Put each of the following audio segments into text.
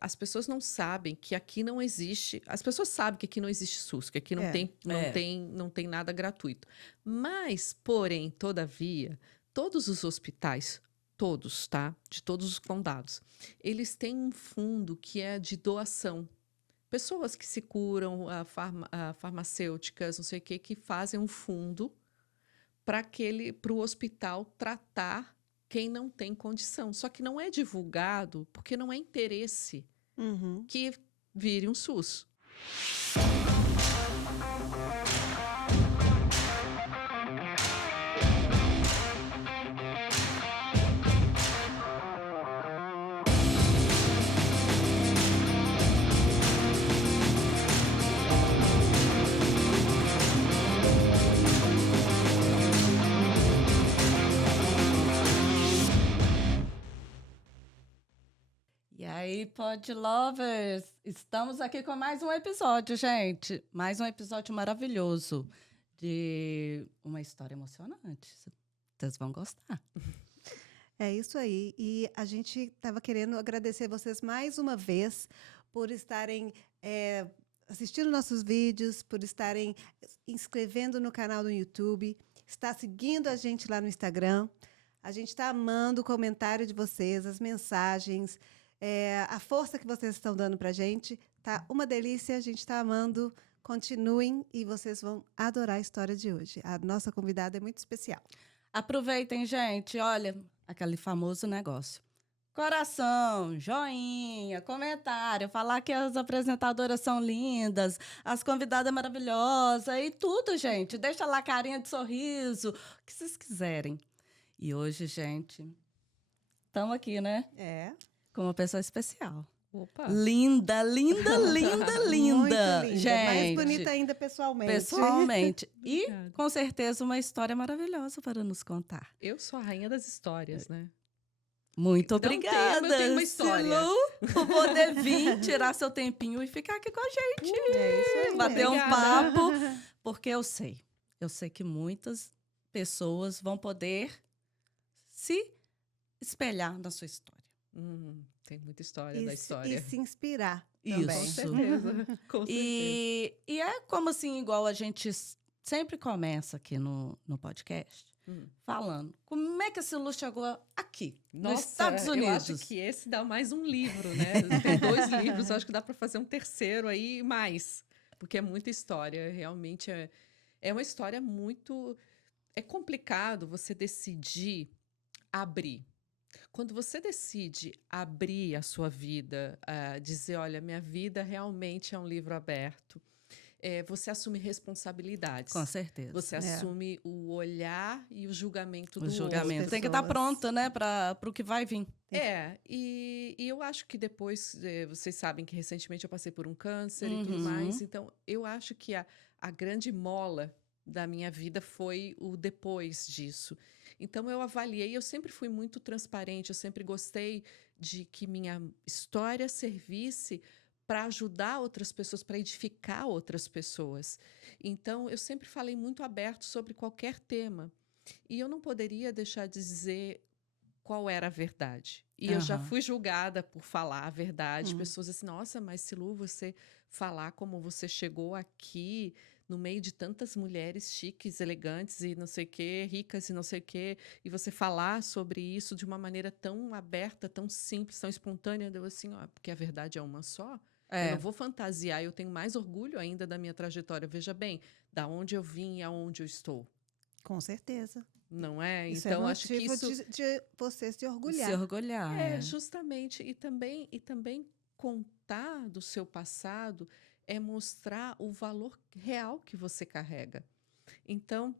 as pessoas não sabem que aqui não existe. As pessoas sabem que aqui não existe SUS, que aqui não É. tem, É. não tem nada gratuito. Mas, porém, todavia, todos os hospitais, todos, tá? De todos os condados, eles têm um fundo que é de doação. Pessoas que se curam, farmacêuticas, não sei o quê, que fazem um fundo para o hospital tratar quem não tem condição. Só que não é divulgado porque não é interesse Uhum. que vire um SUS. E aí, Pod Lovers, estamos aqui com mais um episódio, gente. Mais um episódio maravilhoso de uma história emocionante. Vocês vão gostar. É isso aí. E a gente estava querendo agradecer vocês mais uma vez por estarem assistindo nossos vídeos, por estarem inscrevendo no canal do YouTube, estar seguindo a gente lá no Instagram. A gente está amando o comentário de vocês, as mensagens, a força que vocês estão dando para a gente. Tá uma delícia, a gente está amando. Continuem e vocês vão adorar a história de hoje. A nossa convidada é muito especial. Aproveitem, gente. Olha, aquele famoso negócio. Coração, joinha, comentário, falar que as apresentadoras são lindas, as convidadas maravilhosas e tudo, gente. Deixa lá carinha de sorriso, o que vocês quiserem. E hoje, gente, estamos aqui, né? Com uma pessoa especial. Opa! Linda, linda, linda, linda. Muito linda. Gente, Mais bonita ainda pessoalmente. pessoalmente. E, Obrigada. com certeza, uma história maravilhosa para nos contar. Eu sou a rainha das histórias, né? Muito Dá um obrigada, tema, eu tenho uma história. Silu, por poder vir, tirar seu tempinho e ficar aqui com a gente. É isso aí. Bater um Obrigada. papo, porque eu sei que muitas pessoas vão poder se espelhar na sua história. Tem muita história da E história. se inspirar Isso. também. Com certeza. Com certeza. E é como assim, igual a gente sempre começa aqui no podcast, falando como é que esse Lu chegou aqui, nos Estados Unidos. Eu acho que esse dá mais um livro, né? Tem 2 livros, eu acho que dá para fazer um terceiro aí e mais. Porque é muita história, realmente é uma história muito... É complicado você decidir abrir. Quando você decide abrir a sua vida, dizer, olha, minha vida realmente é um livro aberto, você assume responsabilidades. Com certeza. Você assume o olhar e o julgamento do O julgamento. outro. Tem que estar pessoas. pronta, né, para o que vai vir. E eu acho que depois, vocês sabem que recentemente eu passei por um câncer e tudo Uhum. mais, então eu acho que a grande mola da minha vida foi o depois disso. Então eu avaliei, eu sempre fui muito transparente, eu sempre gostei de que minha história servisse para ajudar outras pessoas, para edificar outras pessoas. Então eu sempre falei muito aberto sobre qualquer tema. E eu não poderia deixar de dizer qual era a verdade. E eu já Aham. fui julgada por falar a verdade. Pessoas assim, nossa, mas Silu, você falar como você chegou aqui no meio de tantas mulheres chiques, elegantes e não sei o quê, ricas e não sei o quê, e você falar sobre isso de uma maneira tão aberta, tão simples, tão espontânea, eu assim, ó, porque a verdade é uma só. Eu não vou fantasiar, eu tenho mais orgulho ainda da minha trajetória. Veja bem, da onde eu vim e aonde eu estou. Com certeza. Não é? Isso Então, é acho que motivo isso... de você se orgulhar. Se orgulhar. Justamente. E também contar do seu passado é mostrar o valor real que você carrega. Então,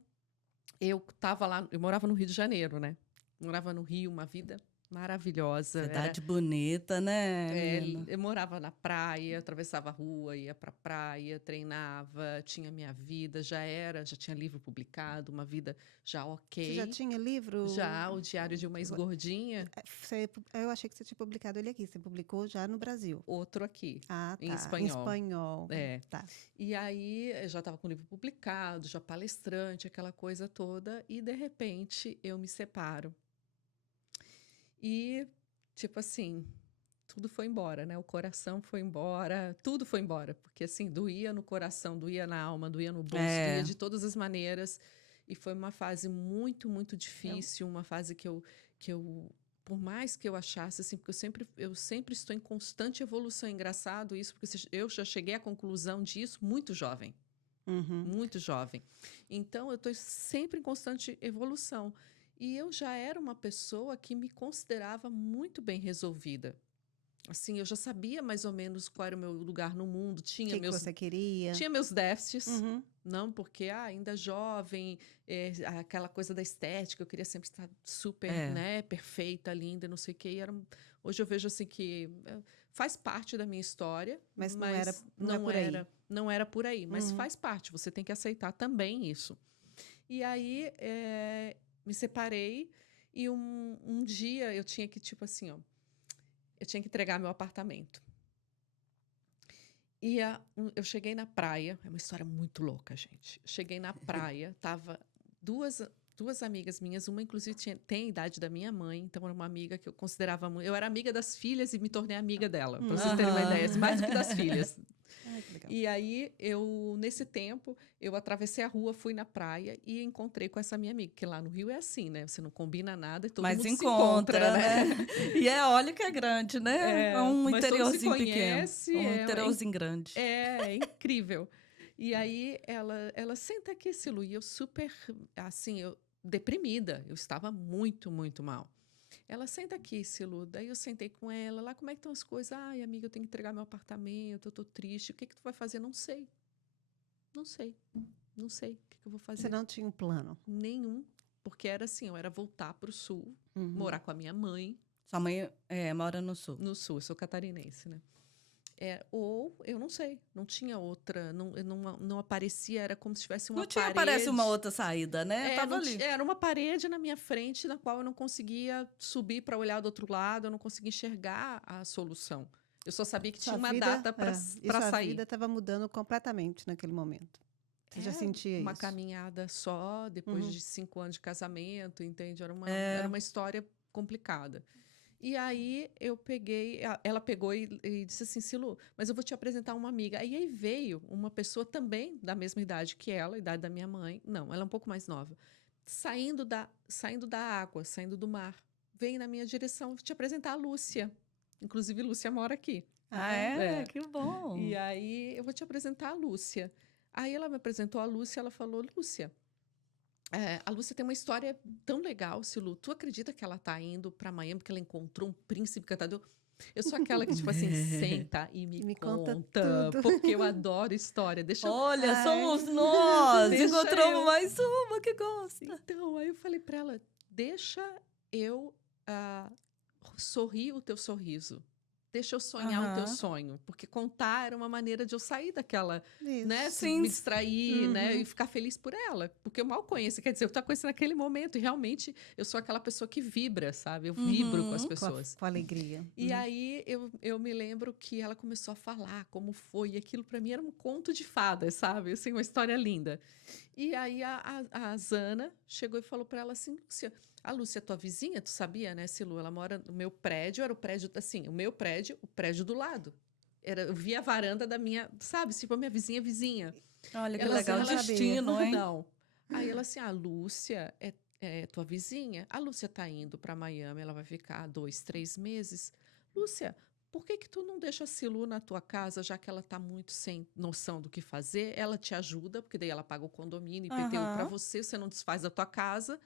eu estava lá, eu morava no Rio de Janeiro, né? Morava no Rio, uma vida maravilhosa. Cidade bonita, né, menina? Eu morava na praia, atravessava a rua, ia para a praia, treinava, tinha minha vida, já tinha livro publicado, uma vida já ok. Você já tinha livro? Já, o Diário de uma Ex-Gordinha. Eu achei que você tinha publicado ele aqui. Você publicou já no Brasil. Outro aqui, Ah, tá. em espanhol. Em espanhol. É. Tá. E aí, eu já estava com o livro publicado, já palestrante, aquela coisa toda, e de repente eu me separo. E, tipo assim, tudo foi embora, né? O coração foi embora, tudo foi embora. Porque, assim, doía no coração, doía na alma, doía no bolso, doía É. de todas as maneiras. E foi uma fase muito, muito Eu, difícil, uma fase que eu por mais que eu achasse, assim, porque eu sempre estou em constante evolução. É engraçado isso, porque eu já cheguei à conclusão disso muito jovem. Uhum. Muito jovem. Então, eu estou sempre em constante evolução. E eu já era uma pessoa que me considerava muito bem resolvida. Assim, eu já sabia mais ou menos qual era o meu lugar no mundo, O que você queria? tinha meus déficits, Uhum. não porque ainda jovem, aquela coisa da estética, eu queria sempre estar super, É. né, perfeita, linda, não sei o quê. Hoje eu vejo assim que faz parte da minha história, Mas não mas não é por aí. não era por aí, mas Uhum. faz parte, você tem que aceitar também isso. E aí me separei e um dia eu tinha que, tipo assim, ó, eu tinha que entregar meu apartamento. Eu cheguei na praia, é uma história muito louca, gente. Cheguei na praia, tava duas amigas minhas, uma inclusive tem a idade da minha mãe, então era uma amiga que eu considerava muito. Eu era amiga das filhas e me tornei amiga dela, para vocês terem uma Aham. ideia, mais do que das filhas. Ai, que legal. E aí, nesse tempo, eu atravessei a rua, fui na praia e encontrei com essa minha amiga, que lá no Rio é assim, né? Você não combina nada e todo Mas mundo se encontra, encontra, né? né? E olha que é grande, né? É um Mas todo se interiorzinho pequeno. conhece, Um interiorzinho grande. é incrível. E aí ela senta aqui, Silu, e eu super, assim, eu deprimida, eu estava muito, muito mal. Ela senta aqui, Silu, daí eu sentei com ela, lá como é que estão as coisas? Ai, amiga, eu tenho que entregar meu apartamento, eu tô triste, o que que tu vai fazer? Não sei, não sei, não sei o que que eu vou Você fazer. não tinha um plano. Nenhum, porque era assim, eu era voltar pro sul, Uhum. morar com a minha mãe, Sua mãe mora no sul. no sul, eu sou catarinense, né? Ou eu não sei, não tinha outra, não aparecia, era como se tivesse uma Não tinha, parede. parece uma outra saída, né? Tava Não ali. era uma parede na minha frente, na qual eu não conseguia subir para olhar do outro lado, eu não conseguia enxergar a solução. Eu só sabia que Sua tinha uma vida, data para e sua sair. vida estava mudando completamente naquele momento. Você já sentia Uma isso? caminhada só, depois Uhum. de 5 anos de casamento, entende? Era É. uma história complicada. E aí ela pegou e disse assim, Silu, mas eu vou te apresentar uma amiga. Aí veio uma pessoa também da mesma idade que ela, idade da minha mãe. Não, ela é um pouco mais nova. Saindo da água, saindo do mar. Veio na minha direção, vou te apresentar a Lúcia. Inclusive, Lúcia mora aqui. Ah, é? É. Que bom. E aí, eu vou te apresentar a Lúcia. Aí ela me apresentou a Lúcia, ela falou, Lúcia, a Lúcia tem uma história tão legal, Silu. Tu acredita que ela tá indo para Miami porque ela encontrou um príncipe cantador? Eu sou aquela que, tipo assim, senta e me conta conta, tudo. porque eu adoro história. Olha, Ai. somos nós! Deixa Encontramos eu. mais uma que gosta. Então, aí eu falei para ela, deixa eu sorrir o teu sorriso. Deixa eu sonhar o teu Aham. sonho. Porque contar era uma maneira de eu sair daquela, né? Isso. Sim. Me distrair, né? Uhum. E ficar feliz por ela. Porque eu mal conheço. Quer dizer, eu estava conhecendo naquele momento. E realmente, eu sou aquela pessoa que vibra, sabe? Eu vibro com as Uhum. pessoas. Com alegria. E Uhum. aí, eu me lembro que ela começou a falar como foi. E aquilo, para mim, era um conto de fadas, sabe? Assim, uma história linda. E aí, a Zana chegou e falou para ela assim, Lúcia... A Lúcia é tua vizinha, tu sabia, né, Silu? Ela mora no meu prédio, era o prédio, assim, o prédio do lado. Eu via a varanda da minha, sabe, tipo, a minha vizinha. Olha que Ela legal, não sabia. destino, hein? Não. Aí ela assim, a Lúcia é tua vizinha? A Lúcia tá indo para Miami, ela vai ficar 2, 3 meses. Lúcia, por que que tu não deixa a Silu na tua casa, já que ela tá muito sem noção do que fazer? Ela te ajuda, porque daí ela paga o condomínio, IPTU para Aham. você não desfaz a tua casa.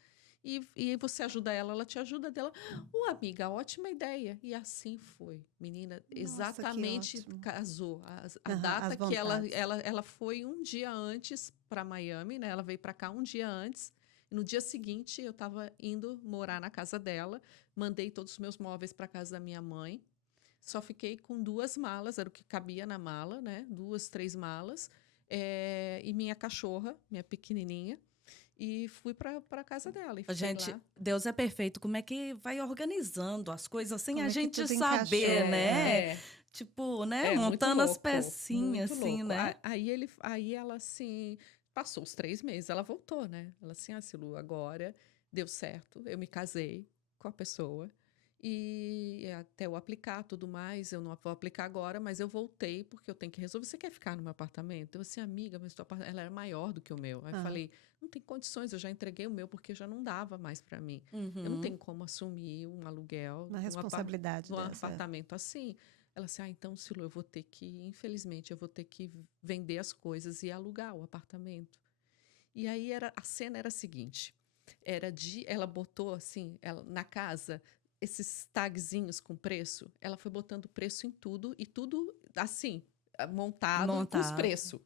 E você ajuda ela te ajuda dela. Amiga, ótima ideia. E assim foi, menina. Nossa, que exatamente ótimo. casou. A Aham, data as que vontades. ela foi um dia antes para Miami, né? Ela veio para cá um dia antes. E no dia seguinte, eu estava indo morar na casa dela. Mandei todos os meus móveis para casa da minha mãe. Só fiquei com 2 malas, era o que cabia na mala, né? 2, 3 malas. E minha cachorra, minha pequenininha. E fui para casa dela. E fiquei Gente, lá. Deus é perfeito. Como é que vai organizando as coisas sem Como a é que gente tudo saber, encaixou? né? É, Tipo, né? muito Montando as louco, pecinhas, muito assim, louco. né? Aí ela assim, passou os 3 meses, ela voltou, né? Ela assim, Silu, agora deu certo, eu me casei com a pessoa E até eu aplicar tudo mais, eu não vou aplicar agora, mas eu voltei porque eu tenho que resolver. Você quer ficar no meu apartamento? Eu assim, amiga, mas ela era maior do que o meu. Aí eu Aham. falei, não tem condições, eu já entreguei o meu porque já não dava mais para mim. Eu não Uhum. tenho como assumir um aluguel Uma de responsabilidade um dessa. apartamento assim. Ela assim, então, Silu, eu vou ter que, infelizmente, eu vou ter que vender as coisas e alugar o apartamento. E aí a cena era a seguinte, ela botou assim, na casa, esses tagzinhos com preço, ela foi botando preço em tudo e tudo assim, montado com os Montado. preços.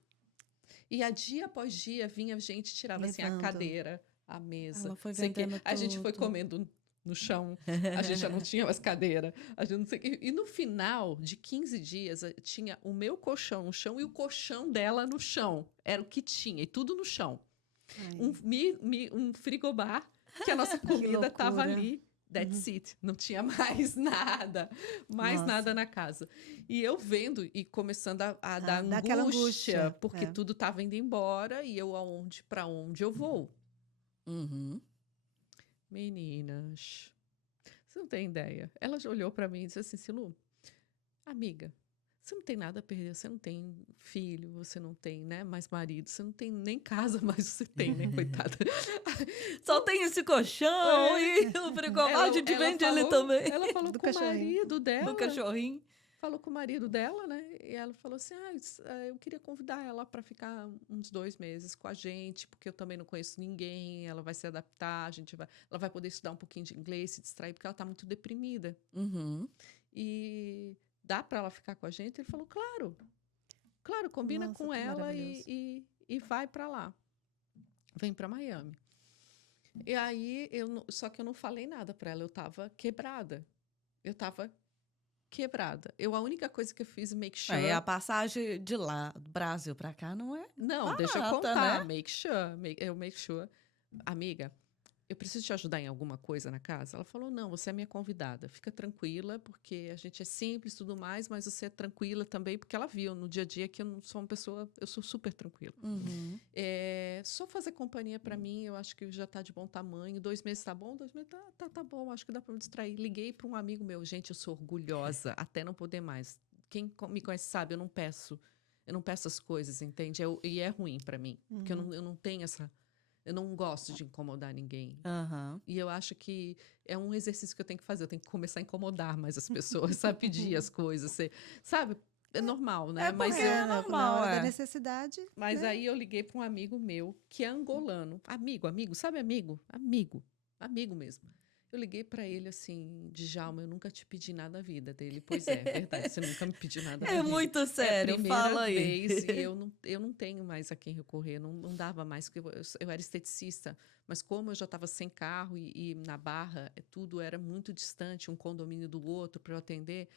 E dia após dia vinha gente, tirava assim a Levando. cadeira, a mesa, Ela foi sei que vendendo a gente foi tudo. comendo no chão, a gente já não tinha mais cadeira, a gente não sei o quê. E no final de 15 dias tinha o meu colchão no chão e o colchão dela no chão, era o que tinha, e tudo no chão. Ai, Um frigobar, que a nossa Que comida estava loucura. ali. uhum. That's it. Não tinha mais nada Nossa. na casa. E eu vendo e começando a dar Dá aquela angústia, angústia. porque É. tudo estava indo embora e eu para onde eu vou? Uhum. Meninas, você não tem ideia. Ela já olhou para mim e disse assim, Silu, amiga, você não tem nada a perder, você não tem filho, você não tem, né, mais marido, você não tem nem casa, mas você tem, né, coitada. Só tem esse colchão e o frigobar, a gente vende ele também. Ela falou Do com o cachorrinho. marido Do dela, cachorrinho. falou com o marido dela, né? E ela falou assim: eu queria convidar ela para ficar uns 2 meses com a gente, porque eu também não conheço ninguém. Ela vai se adaptar, ela vai poder estudar um pouquinho de inglês, se distrair, porque ela está muito deprimida. Uhum. E dá para ela ficar com a gente? Ele falou: claro, combina Nossa, com que ela maravilhoso. e vai para lá. Vem para Miami. E aí, só que eu não falei nada para ela, eu estava quebrada. Eu estava quebrada. A única coisa que eu fiz, make sure. É, a passagem de lá, do Brasil pra cá, não é Não, deixa eu barata, contar. né? Make sure. Amiga, eu preciso te ajudar em alguma coisa na casa? Ela falou: não, você é minha convidada. Fica tranquila, porque a gente é simples e tudo mais, mas você é tranquila também, porque ela viu no dia a dia que eu não sou uma pessoa, eu sou super tranquila. Uhum. Só fazer companhia para mim, eu acho que já tá de bom tamanho. 2 meses tá bom? 2 meses tá bom, acho que dá para me distrair. Liguei para um amigo meu, gente, eu sou orgulhosa, até não poder mais. Quem me conhece sabe, eu não peço as coisas, entende? E é ruim para mim, porque Uhum. eu não tenho essa. Eu não gosto de incomodar ninguém. Aham. E eu acho que é um exercício que eu tenho que fazer. Eu tenho que começar a incomodar mais as pessoas, sabe? Pedir as coisas. Sabe? É normal, né? É porque é Na normal, hora da é. necessidade, Mas né? aí eu liguei para um amigo meu, que é angolano. Amigo, sabe amigo? Amigo mesmo. Eu liguei para ele assim, Djalma, eu nunca te pedi nada na vida dele. Pois é verdade, você nunca me pediu nada na É vida. muito É a sério, primeira fala aí. vez e eu não tenho mais a quem recorrer, não dava mais, porque eu era esteticista, mas como eu já estava sem carro e na Barra, tudo era muito distante, um condomínio do outro para eu atender,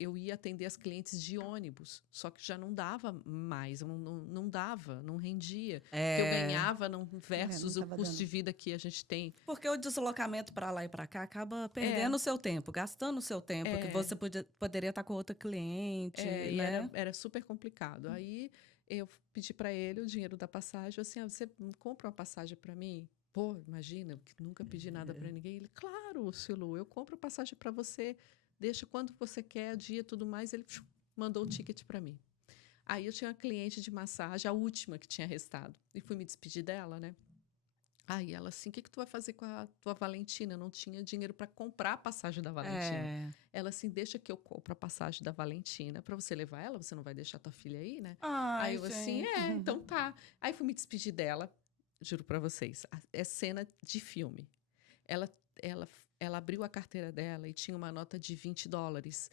eu ia atender as clientes de ônibus, só que já não dava mais, não dava, não rendia. O que eu É, ganhava Não versus o tava custo dando. de vida que a gente tem. porque o deslocamento para lá e para cá acaba É, perdendo o seu tempo, gastando o seu tempo, que é, você poderia estar com outra cliente, e né? era super complicado. Aí eu pedi para ele o dinheiro da passagem, assim, você compra uma passagem para mim? Pô, imagina, eu que nunca pedi nada para ninguém. Ele, claro, Silu, eu compro a passagem para você, deixa quando você quer, dia, tudo mais. Ele mandou o ticket para mim. Aí eu tinha uma cliente de massagem, a última que tinha restado, e fui me despedir dela, né? Aí ela assim, o que tu vai fazer com a tua Valentina? Eu não tinha dinheiro para comprar a passagem da Valentina. É. Ela assim, deixa que eu compro a passagem da Valentina para você levar ela, você não vai deixar tua filha aí, né? Aí Ai, eu assim, gente. então tá. Aí fui me despedir dela, juro para vocês, é cena de filme. Ela, ela, ela abriu a carteira dela e tinha uma nota de $20,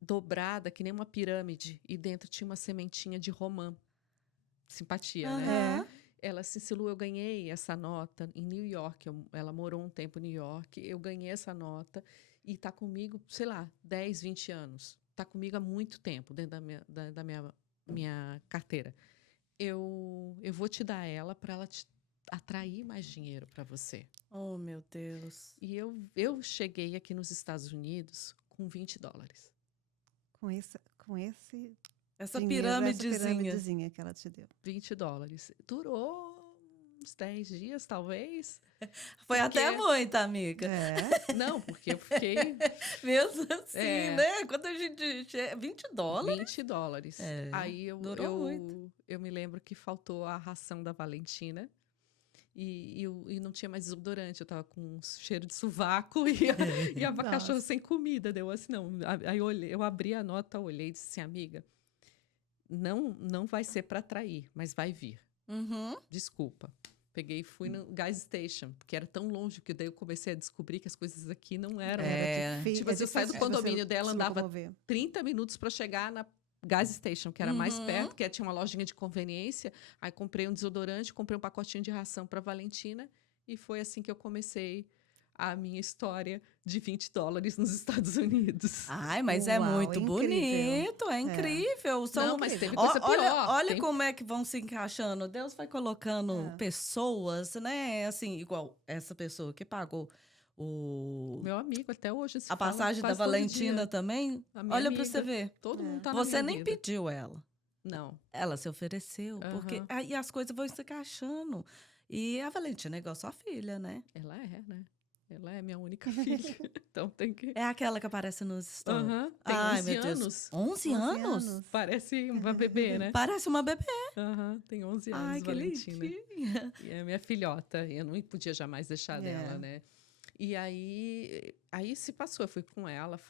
dobrada que nem uma pirâmide, e dentro tinha uma sementinha de romã. Simpatia, né? É. Aham. Ela, assim, Silu, eu ganhei essa nota em New York. Ela morou um tempo em New York. Eu ganhei essa nota e tá comigo, sei lá, 10, 20 anos. Tá comigo há muito tempo dentro da minha carteira. Eu vou te dar ela para ela te atrair mais dinheiro para você. Oh, meu Deus. E eu cheguei aqui nos Estados Unidos com $20. Com esse Essa dinheiro, essa pirâmidezinha. pirâmidezinha que ela te deu. $20. Durou uns 10 dias, talvez. Foi até Porque- muito, amiga. É. Não, porque eu fiquei Mesmo assim, É. né? Quando a gente... $20? $20. É, Aí durou muito. eu me lembro que faltou a ração da Valentina. E não tinha mais desodorante, eu tava com um cheiro de sovaco e a cachorro sem comida. Deu assim, não. Aí eu abri a nota, olhei e disse assim, amiga, não vai ser para trair, mas vai vir. Uhum. Desculpa. Peguei e fui no gas station, porque era tão longe que daí eu comecei a descobrir que as coisas aqui não eram. É. Tipo assim, eu saí do difícil de condomínio você dela, se andava locomover. 30 minutos para chegar na gas station, que era mais Uhum. perto, que tinha uma lojinha de conveniência. Aí comprei um desodorante, comprei um pacotinho de ração para Valentina e foi assim que eu comecei a minha história de $20 nos Estados Unidos. Ai, mas é Uau, muito incrível. bonito, é incrível. São... Não, mas teve Ó, coisa pior. olha Tem- como é que vão se encaixando. Deus vai colocando É. pessoas, né? Assim, igual essa pessoa que pagou Meu amigo, até hoje se a fala passagem da quase todo Valentina dia. também. A minha Olha pra amiga. você ver. Todo É. mundo tá na Você minha nem vida. pediu ela. Não. Ela se ofereceu, porque Aham. aí as coisas vão se encaixando. E a Valentina é igual sua filha, né? Ela é, né? Ela é minha única filha. Então tem que... É aquela que aparece nos stories. Aham. Tem Ai, 11 meu Deus. anos. 11 11 anos? anos. Parece uma bebê, né? Parece uma bebê. Aham. Tem 11 anos, Ai, que Valentina. lindinha. E é minha filhota. E eu não podia jamais deixar dela, É. né? E aí se passou.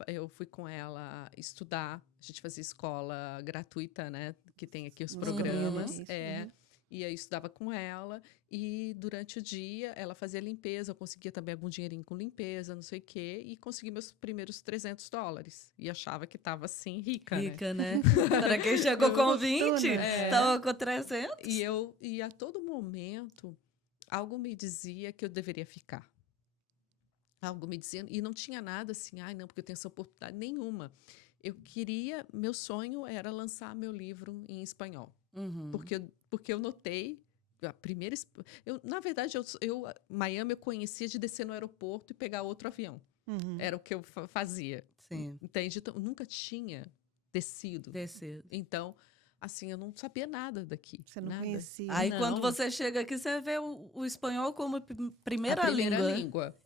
Eu fui com ela estudar. A gente fazia escola gratuita, né? Que tem aqui os Uhum. programas. Isso, É. uhum. E aí eu estudava com ela. E durante o dia ela fazia limpeza. Eu conseguia também algum dinheirinho com limpeza, não sei o quê. E consegui meus primeiros $300. E achava que estava assim, rica, né? Rica, né? Para quem chegou com 20, É. tava com 300. E a todo momento, algo me dizia que eu deveria ficar. Algo me dizia, e não tinha nada assim, ai não, porque eu tenho essa oportunidade nenhuma. Meu sonho era lançar meu livro em espanhol. Uhum. Porque eu notei, a primeira, na verdade, Miami eu conhecia de descer no aeroporto e pegar outro avião. Uhum. Era o que eu fazia. Sim, Entende? Então, eu nunca tinha descido. descer. Então, assim, eu não sabia nada daqui. Você não nada. conhecia. Aí Não. quando você chega aqui, você vê o espanhol como A primeira língua. língua.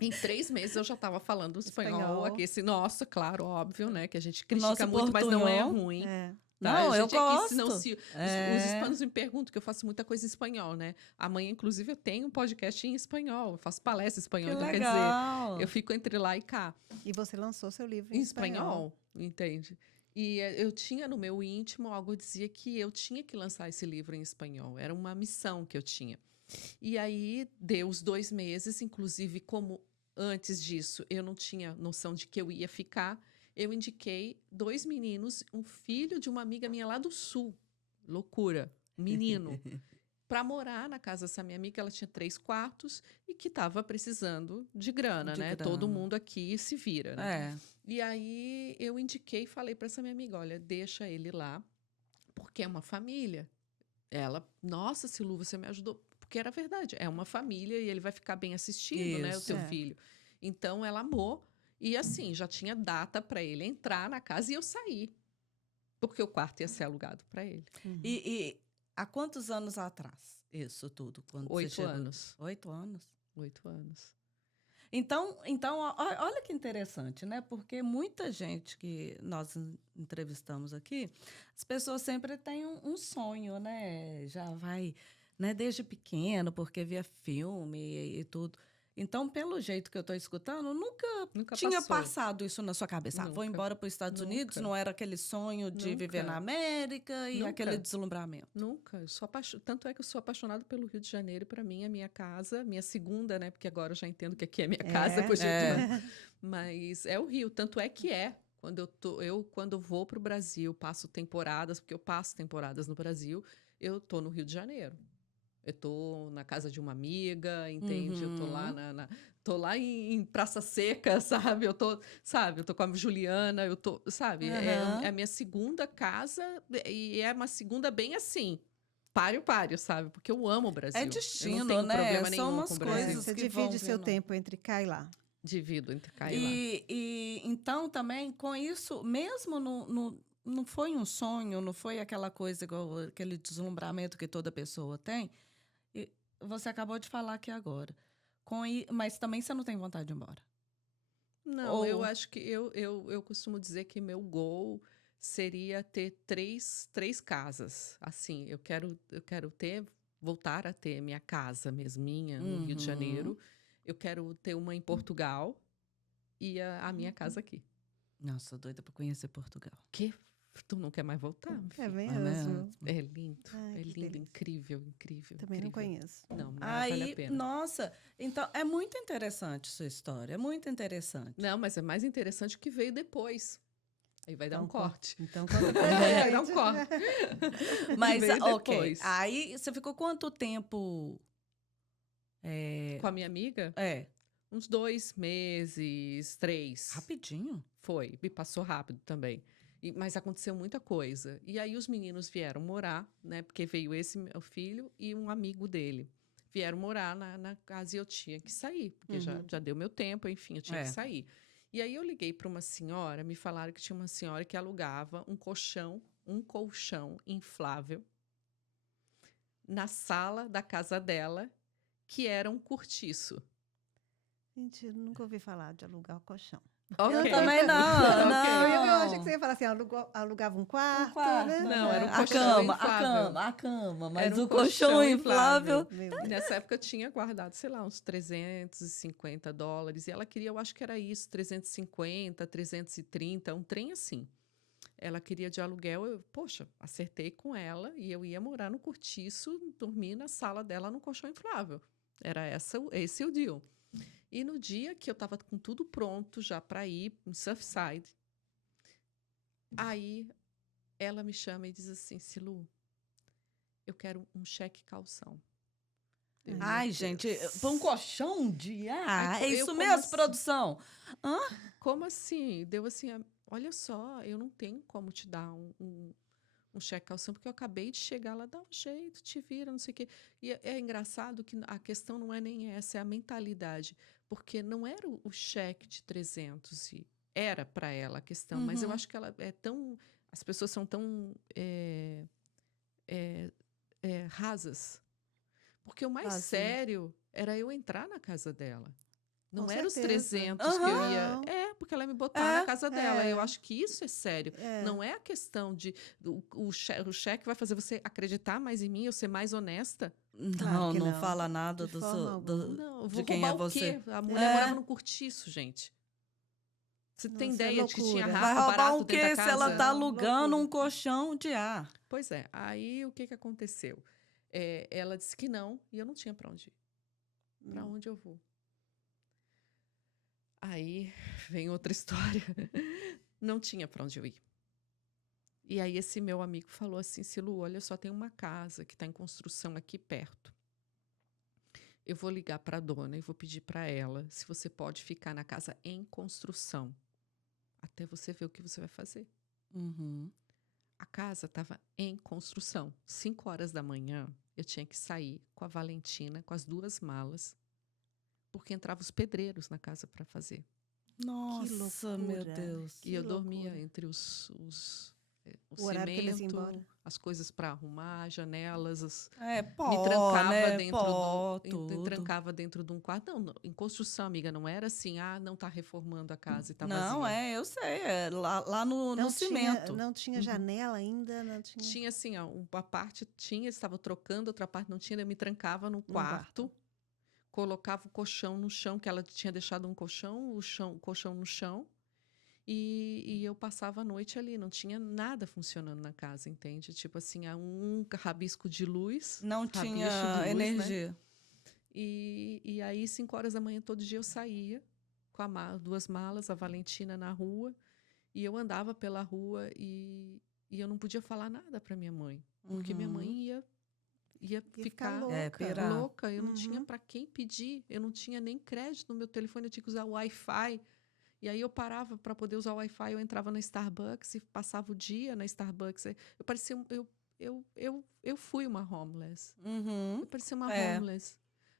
Em 3 meses eu já estava falando espanhol Espanhol. aqui. Nossa, claro, óbvio, né? Que a gente Nosso critica muito, mas não é portunhol. ruim. É. Tá? Não, A eu gente aqui, gosto. se não se- É. Os hispanos me perguntam, que eu faço muita coisa em espanhol, né? Amanhã, inclusive, eu tenho um podcast em espanhol. Eu faço palestra em espanhol. Que Então, legal. quer dizer, eu fico entre lá e cá. E você lançou seu livro Em espanhol, entende? E eu tinha no meu íntimo algo que dizia que eu tinha que lançar esse livro em espanhol. Era uma missão que eu tinha. E aí, deu os 2 meses, inclusive, como antes disso eu não tinha noção de que eu ia ficar, eu indiquei 2 meninos, um filho de uma amiga minha lá do sul, loucura, menino, para morar na casa dessa minha amiga. Ela tinha 3 quartos e que estava precisando de grana, De né? grana. Todo mundo aqui se vira, né? É. E aí eu indiquei e falei para essa minha amiga, olha, deixa ele lá, porque é uma família. Ela, nossa, Silu, você me ajudou. Porque era verdade, é uma família e ele vai ficar bem assistido, né, o Isso. teu É. filho. Então ela amou e assim, já tinha data para ele entrar na casa e eu sair. Porque o quarto ia ser alugado para ele. Uhum. E há quantos anos atrás isso tudo? Quando você 8 chegou? anos. 8 anos. 8 anos. Então, olha que interessante, né? Porque muita gente que nós entrevistamos aqui, as pessoas sempre têm um sonho, né? Já vai, né, desde pequeno, porque via filme e tudo. Então, pelo jeito que eu estou escutando, nunca tinha passou. passado isso na sua cabeça. Ah, vou Nunca. embora para os Estados Unidos, Nunca. não era aquele sonho de viver Nunca. na América e Nunca. aquele deslumbramento. Nunca. Eu sou tanto é que eu sou apaixonada pelo Rio de Janeiro. Para mim, é minha casa, minha segunda, né? Porque agora eu já entendo que aqui é minha casa, depois de tudo. Mas é o Rio, tanto é que é. Quando eu vou para o Brasil, passo temporadas, porque eu passo temporadas no Brasil, eu tô no Rio de Janeiro. Eu tô na casa de uma amiga, entende? Eu tô lá tô lá em Praça Seca, sabe? Eu tô com a Juliana, sabe? Aham. É a minha segunda casa e é uma segunda bem assim, páreo, sabe? Porque eu amo o Brasil. É Eu destino, não tenho né? problema São nenhum umas com o Brasil. coisas Você que vão divide seu vindo. tempo entre cá e lá. Divido entre cá e lá. E então também com isso, mesmo não foi um sonho, não foi aquela coisa igual aquele deslumbramento que toda pessoa tem. você acabou de falar aqui agora. Mas também você não tem vontade de ir embora. Não, eu Ou, acho que eu costumo dizer que meu goal seria ter três casas. Assim, eu quero voltar a ter minha casa mesmo, minha, no Rio de uhum. Janeiro. Eu quero ter uma em Portugal e a minha casa aqui. Nossa, doida pra conhecer Portugal. Que? Tu não quer mais voltar, meu É filho? É mesmo. mesmo. É lindo, Ai, é que lindo, delícia. incrível, incrível, Também não incrível. conheço. Não, mas vale a Aí, pena. nossa, então é muito interessante sua história, é muito interessante. Não, mas é mais interessante o que veio depois. Aí vai dar um Então, corte. então conta pra Vai dar um gente. corte. Que Mas, veio ok, depois. aí você ficou quanto tempo? Com a minha amiga, É, uns 2 meses, 3. rapidinho. Foi, me passou rápido também. Mas aconteceu muita coisa. E aí os meninos vieram morar, né? Porque veio esse meu filho e um amigo dele. Vieram morar na casa e eu tinha que sair, porque já deu meu tempo, enfim, eu tinha que É. sair. E aí eu liguei para uma senhora, me falaram que tinha uma senhora que alugava um colchão inflável na sala da casa dela, que era um cortiço. Gente, eu nunca ouvi falar de alugar o colchão. Eu Ok. também não, Ok. Eu achei que não. você ia falar assim, alugava um quarto, quarto, né? Não, era um A colchão cama, inflável. a cama, mas Era um o colchão inflável. Meu E Deus. nessa época eu tinha guardado, sei lá, uns $350. E ela queria, eu acho que era isso, 350, 330, um trem assim. Ela queria de aluguel, poxa, acertei com ela e eu ia morar no cortiço, dormir na sala dela no colchão inflável. Era esse o deal. E no dia que eu tava com tudo pronto já para ir em Surfside, aí ela me chama e diz assim, Silu, eu quero um cheque calção. Eu, meu Ai, gente, põe um Deus. colchão de ar. Ai, É eu isso como mesmo, assim? produção? Hã? Como assim? Deu assim, olha só, eu não tenho como te dar um cheque calção, porque eu acabei de chegar lá, dá um jeito, te vira, não sei o quê. E é engraçado que a questão não é nem essa, é a mentalidade. Porque não era o cheque de 300, era para ela a questão, mas eu Uhum. acho que ela é tão. As pessoas são tão rasas. Porque o mais Vazia. sério era eu entrar na casa dela. Com Não era os certeza. 300 que eu Aham. ia. Não, Porque ela ia me botar na É, casa dela. Eu é, acho que isso é sério. é. Não é a questão de. O cheque vai fazer você acreditar mais em mim, eu ser mais honesta. Claro Não, que não não. fala nada De forma alguma. Não, eu de vou quem é roubar o você. quê? A mulher morava É. no cortiço, gente. Você tem Nossa, é ideia de que tinha loucura. Vai rato roubar barato o dentro da quê se ela tá casa? Não, alugando loucura. um colchão de ar? Pois é. Aí o que aconteceu? Ela disse que não, e eu não tinha para onde ir. Para onde eu vou? Aí vem outra história. Não tinha para onde eu ir. E aí esse meu amigo falou assim, Silu, olha, só tem uma casa que está em construção aqui perto. Eu vou ligar para a dona e vou pedir para ela se você pode ficar na casa em construção, até você ver o que você vai fazer. Uhum. A casa estava em construção. 5 horas da manhã, eu tinha que sair com a Valentina, com as 2 malas, porque entravam os pedreiros na casa para fazer. Nossa, meu loucura. Deus. E eu Que dormia loucura. entre o O horário que eles iam embora. cimento, as coisas para arrumar, janelas, É me pó, trancava né? dentro Pó, me tudo. trancava dentro de um quarto. Não, em construção, amiga, não era assim, não tá reformando a casa e tá Não, vazia. eu sei, é lá no Não tinha, cimento. não tinha Uhum. janela ainda, não tinha. Tinha assim, uma parte tinha, estava trocando, outra parte não tinha, eu me trancava no Num quarto, colocava o colchão no chão, que ela tinha deixado um colchão, o colchão no chão, e eu passava a noite ali, não tinha nada funcionando na casa, entende? Tipo assim, um rabisco de luz, Não rabicho de tinha luz, né? energia. E aí, 5 horas da manhã, todo dia eu saía com 2 malas, a Valentina na rua, e eu andava pela rua e eu não podia falar nada para minha mãe, porque minha mãe Uhum. ia ficar ficar louca. pirar. louca. Eu não tinha Uhum. para quem pedir, eu não tinha nem crédito no meu telefone, eu tinha que usar o Wi-Fi. E aí eu parava para poder usar o Wi-Fi, eu entrava na Starbucks e passava o dia na Starbucks. Eu parecia, eu fui uma homeless. Uhum. Eu parecia uma É. homeless.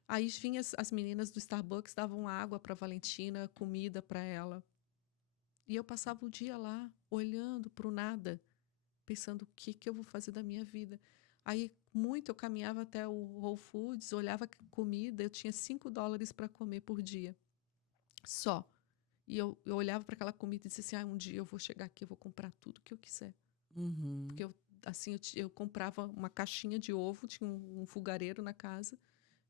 Aí vinham as meninas do Starbucks, davam água para Valentina, comida para ela. E eu passava o dia lá, olhando para o nada, pensando o que eu vou fazer da minha vida. Aí, muito, eu caminhava até o Whole Foods, olhava comida, eu tinha $5 para comer por dia. Só. E eu olhava para aquela comida e disse assim, um dia eu vou chegar aqui, eu vou comprar tudo que eu quiser. Uhum. Porque eu comprava uma caixinha de ovo, tinha um fogareiro na casa,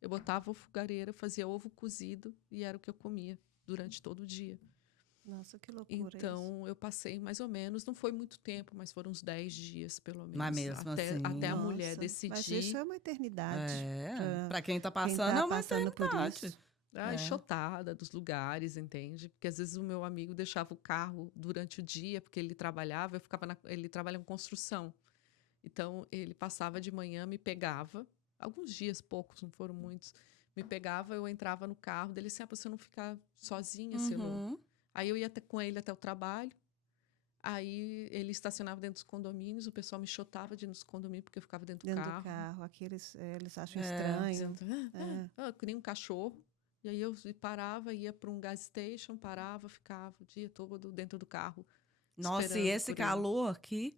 eu botava o fogareiro, fazia ovo cozido e era o que eu comia durante todo o dia. Nossa, que loucura isso. Então, eu passei mais ou menos, não foi muito tempo, mas foram uns 10 dias, pelo menos. Mas mesmo assim. Até a mulher Nossa, decidir. Mas isso é uma eternidade. Para quem tá quem passando, tá é uma passando por eternidade. isso. Enxotada dos lugares, entende? Porque às vezes o meu amigo deixava o carro durante o dia, porque ele trabalhava, ele trabalha em construção. Então, ele passava de manhã, me pegava, alguns dias, poucos, não foram muitos, me pegava, eu entrava no carro dele, assim, pra você não ficar sozinha, se eu não... Uhum. Aí eu ia com ele até o trabalho, aí ele estacionava dentro dos condomínios, o pessoal me chotava de ir nos condomínios, porque eu ficava dentro do Dentro carro. do carro. Aqui eles acham É, estranho. Dizendo, que nem um cachorro. E aí eu parava, ia para um gas station, parava, ficava o dia todo dentro do carro. Nossa, e esperando esse por ele. calor aqui,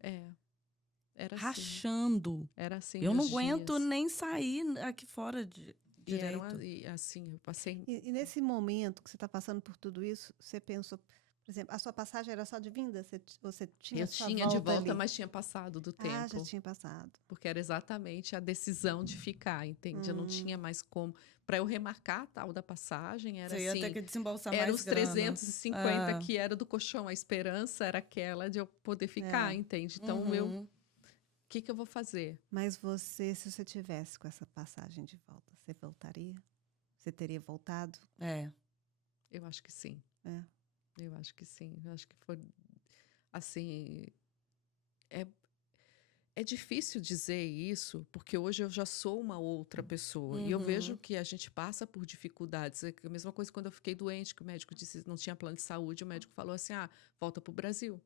Era assim. rachando. Era assim. Eu não nos aguento dias. nem sair aqui fora direito. E assim, eu passei. E nesse momento que você está passando por tudo isso, você pensou, por exemplo, a sua passagem era só de vinda? Você tinha Eu sua tinha de volta, ali? mas tinha passado do tempo. Ah, já tinha passado. Porque era exatamente a decisão de ficar, entende? Eu não tinha mais como. Para eu remarcar a tal da passagem, era Você ia assim. ter que desembolsar Era mais os grana. 350 que era do colchão. A esperança era aquela de eu poder ficar, entende? Então, Uhum. o que eu vou fazer? Mas se você tivesse com essa passagem de volta, você voltaria? Você teria voltado? Eu acho que sim. É. Eu acho que sim. Eu acho que foi, assim... É difícil dizer isso, porque hoje eu já sou uma outra pessoa. E eu vejo que a gente passa por dificuldades. É a mesma coisa quando eu fiquei doente, que o médico disse que não tinha plano de saúde, o médico falou assim, volta para o Brasil.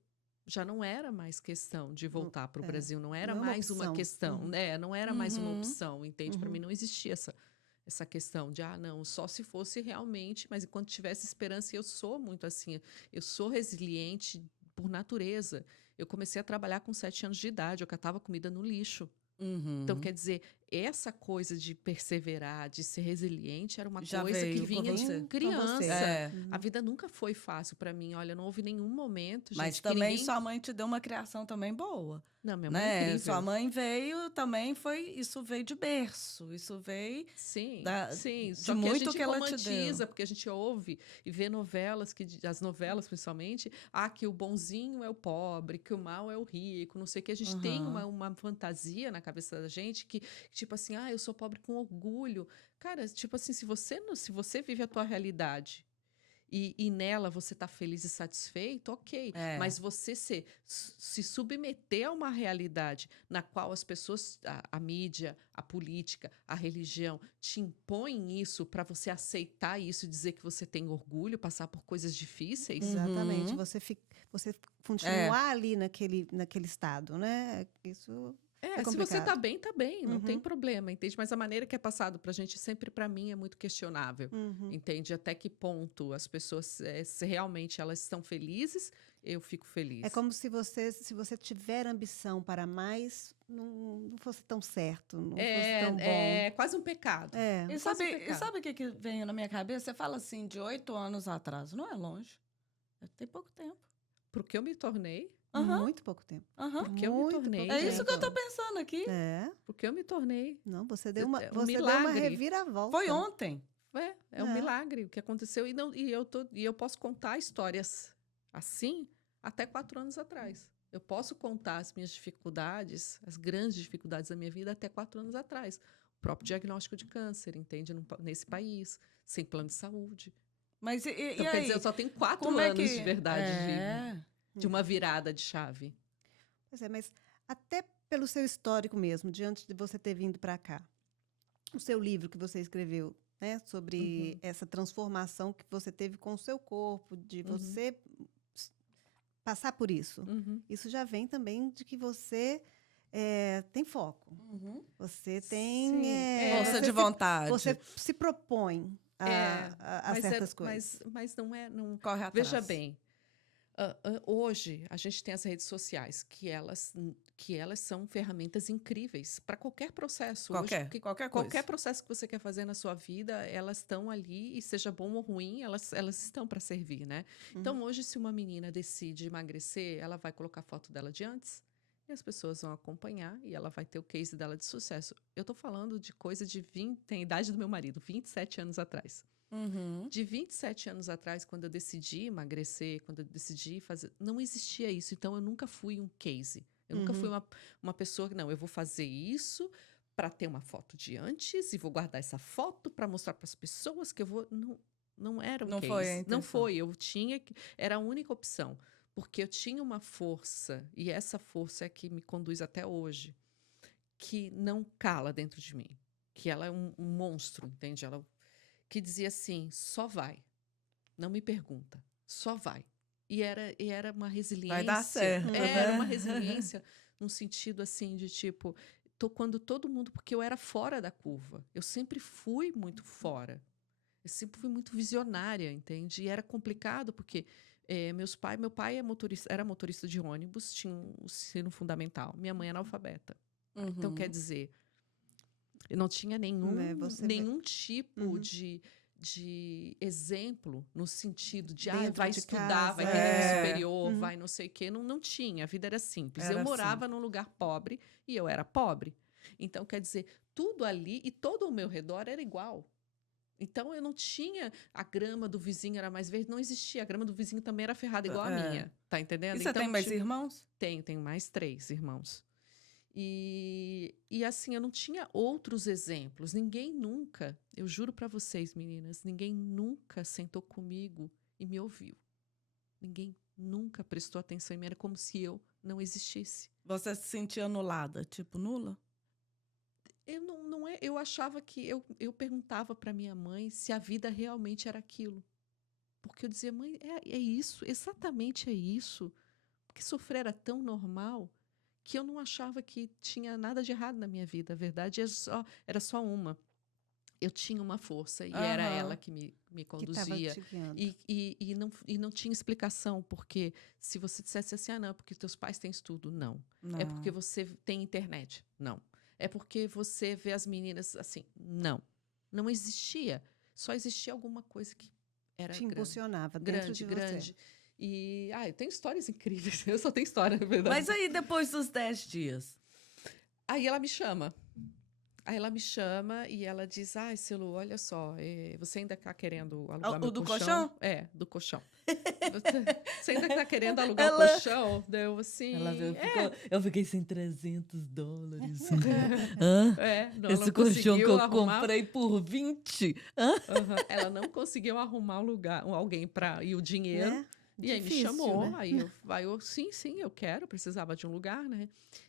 Já não era mais questão de voltar para o Brasil, não era Não é uma mais uma opção. questão, né? Não era mais uma opção, entende? Para mim não existia essa questão de, não, só se fosse realmente, mas enquanto tivesse esperança, e eu sou muito assim, eu sou resiliente por natureza. Eu comecei a trabalhar com 7 anos de idade, eu catava comida no lixo. Uhum. Então, quer dizer, essa coisa de perseverar, de ser resiliente, era uma Já coisa que veio com vinha você. de criança. É. A vida nunca foi fácil para mim. Olha, não houve nenhum momento, gente, Mas que também ninguém... sua mãe te deu uma criação também boa. Não, minha mãe é Né? incrível. Sua mãe veio também, isso veio de berço. Isso veio Sim, de só muito que a gente que ela te romantiza, deu. porque a gente ouve e vê novelas, as novelas principalmente, que o bonzinho é o pobre, que o mal é o rico, não sei o que. A gente tem uma fantasia na cabeça da gente que, tipo assim, eu sou pobre com orgulho. Cara, tipo assim, se você vive a tua realidade e nela você tá feliz e satisfeito, ok. Mas você se submeter a uma realidade na qual as pessoas, a mídia, a política, a religião, te impõem isso para você aceitar isso e dizer que você tem orgulho, passar por coisas difíceis. Exatamente. Você continuar ali naquele estado, né? Isso é se você complicado. tá bem, não tem problema, entende? Mas a maneira que é passado pra gente, sempre pra mim, é muito questionável, entende? Até que ponto as pessoas, se realmente elas estão felizes, eu fico feliz. É como se você tiver ambição para mais, não fosse tão certo, não fosse tão bom. É quase um pecado. E sabe o que veio na minha cabeça? Você fala assim, de 8 anos atrás. Não é longe. Tem pouco tempo. Porque eu me tornei... Muito pouco tempo. Porque eu me tornei. É isso que eu tô pensando aqui. Porque eu me tornei. Não, você deu uma milagre. reviravolta. Foi ontem. É um milagre o que aconteceu. E eu posso contar histórias assim até 4 anos atrás. Eu posso contar as minhas dificuldades, as grandes dificuldades da minha vida até 4 anos atrás. O próprio diagnóstico de câncer, entende? Nesse país, sem plano de saúde. Mas então, e quer aí? dizer, eu só tenho 4 anos de verdade de uma virada de chave. Pois é, mas até pelo seu histórico mesmo, diante de você ter vindo para cá, o seu livro que você escreveu, né, sobre essa transformação que você teve com o seu corpo, de você passar por isso. Isso já vem também de que você tem foco. Você tem força de vontade. Você se propõe a certas coisas. Mas não é... Corre atrás. Veja bem, Hoje, a gente tem as redes sociais, que elas são ferramentas incríveis para qualquer processo. Hoje, Qualquer qualquer coisa. processo que você quer fazer na sua vida, elas estão ali, e seja bom ou ruim, elas estão para servir, né? Então, hoje, se uma menina decide emagrecer, ela vai colocar foto dela de antes, e as pessoas vão acompanhar, e ela vai ter o case dela de sucesso. Eu tô falando de coisa de 20, tem a idade do meu marido, 27 anos atrás. Uhum. De 27 anos atrás, quando eu decidi emagrecer, quando eu decidi fazer, não existia isso. Então, eu nunca fui um case. Eu nunca fui uma pessoa que, não, eu vou fazer isso para ter uma foto de antes e vou guardar essa foto para mostrar para as pessoas que eu vou. Não, não era um Não case. foi a Não intenção. foi. Eu tinha que. Era a única opção. Porque eu tinha uma força, e essa força é que me conduz até hoje, que não cala dentro de mim. Que ela é um monstro, entende? Ela que dizia assim: só vai, não me pergunta, só vai. E era uma Vai dar resiliência, certo, era né? uma resiliência num sentido assim de tipo, quando todo mundo, porque eu era fora da curva, eu sempre fui muito fora, eu sempre fui muito visionária, entende? E era complicado porque meu pai era motorista de ônibus, tinha um ensino fundamental, minha mãe é analfabeta. Então, quer Uhum. dizer, eu não tinha Né, você vê. nenhum tipo de exemplo no sentido de Dentro vai de estudar, vai casa. ter nível É. superior, vai não sei o quê. Não, não tinha, a vida era simples. Eu Era morava assim. num lugar pobre e eu era pobre. Então, quer dizer, tudo ali e todo o meu redor era igual. Então, eu não tinha a grama do vizinho era mais verde, não existia. A grama do vizinho também era ferrada igual a É. minha, tá E entendendo? você Então, tem mais tipo, irmãos? tenho mais 3 irmãos. E assim, eu não tinha outros exemplos. Ninguém nunca, eu juro pra vocês, meninas, ninguém nunca sentou comigo e me ouviu. Ninguém nunca prestou atenção em mim. Era como se eu não existisse. Você se sentia anulada, tipo nula? Eu não é, eu achava que eu perguntava pra minha mãe se a vida realmente era aquilo. Porque eu dizia, mãe, é isso, exatamente é isso. Porque sofrer era tão normal que eu não achava que tinha nada de errado na minha vida. A verdade era só uma. Eu tinha uma força e era ela Aham. que me Que estava conduzia. te guiando. E não tinha explicação, porque se você dissesse assim, não, é porque teus pais têm estudo. Não. É porque Não. você tem internet. Não. É porque você vê as meninas assim. Não. Não existia. Só existia alguma coisa que era Te impulsionava dentro grande, de você. grande. Eu tenho histórias incríveis. Eu só tenho história, na verdade. Mas aí, depois dos 10 dias? Aí ela me chama. Aí ela me chama e ela diz: Ai, Cilu, olha só, você ainda tá querendo alugar O meu do colchão? colchão? É, do colchão. Você ainda tá querendo alugar o Ela- colchão? Deu assim. Ela veio, eu fiquei sem $300. Hã? Não, ela Esse não colchão que conseguiu eu arrumar. comprei por 20? Hã? Ela não conseguiu arrumar um lugar, alguém para e o dinheiro. Né? E aí me Difícil, chamou, né? aí eu, sim, eu quero, precisava de um lugar, né?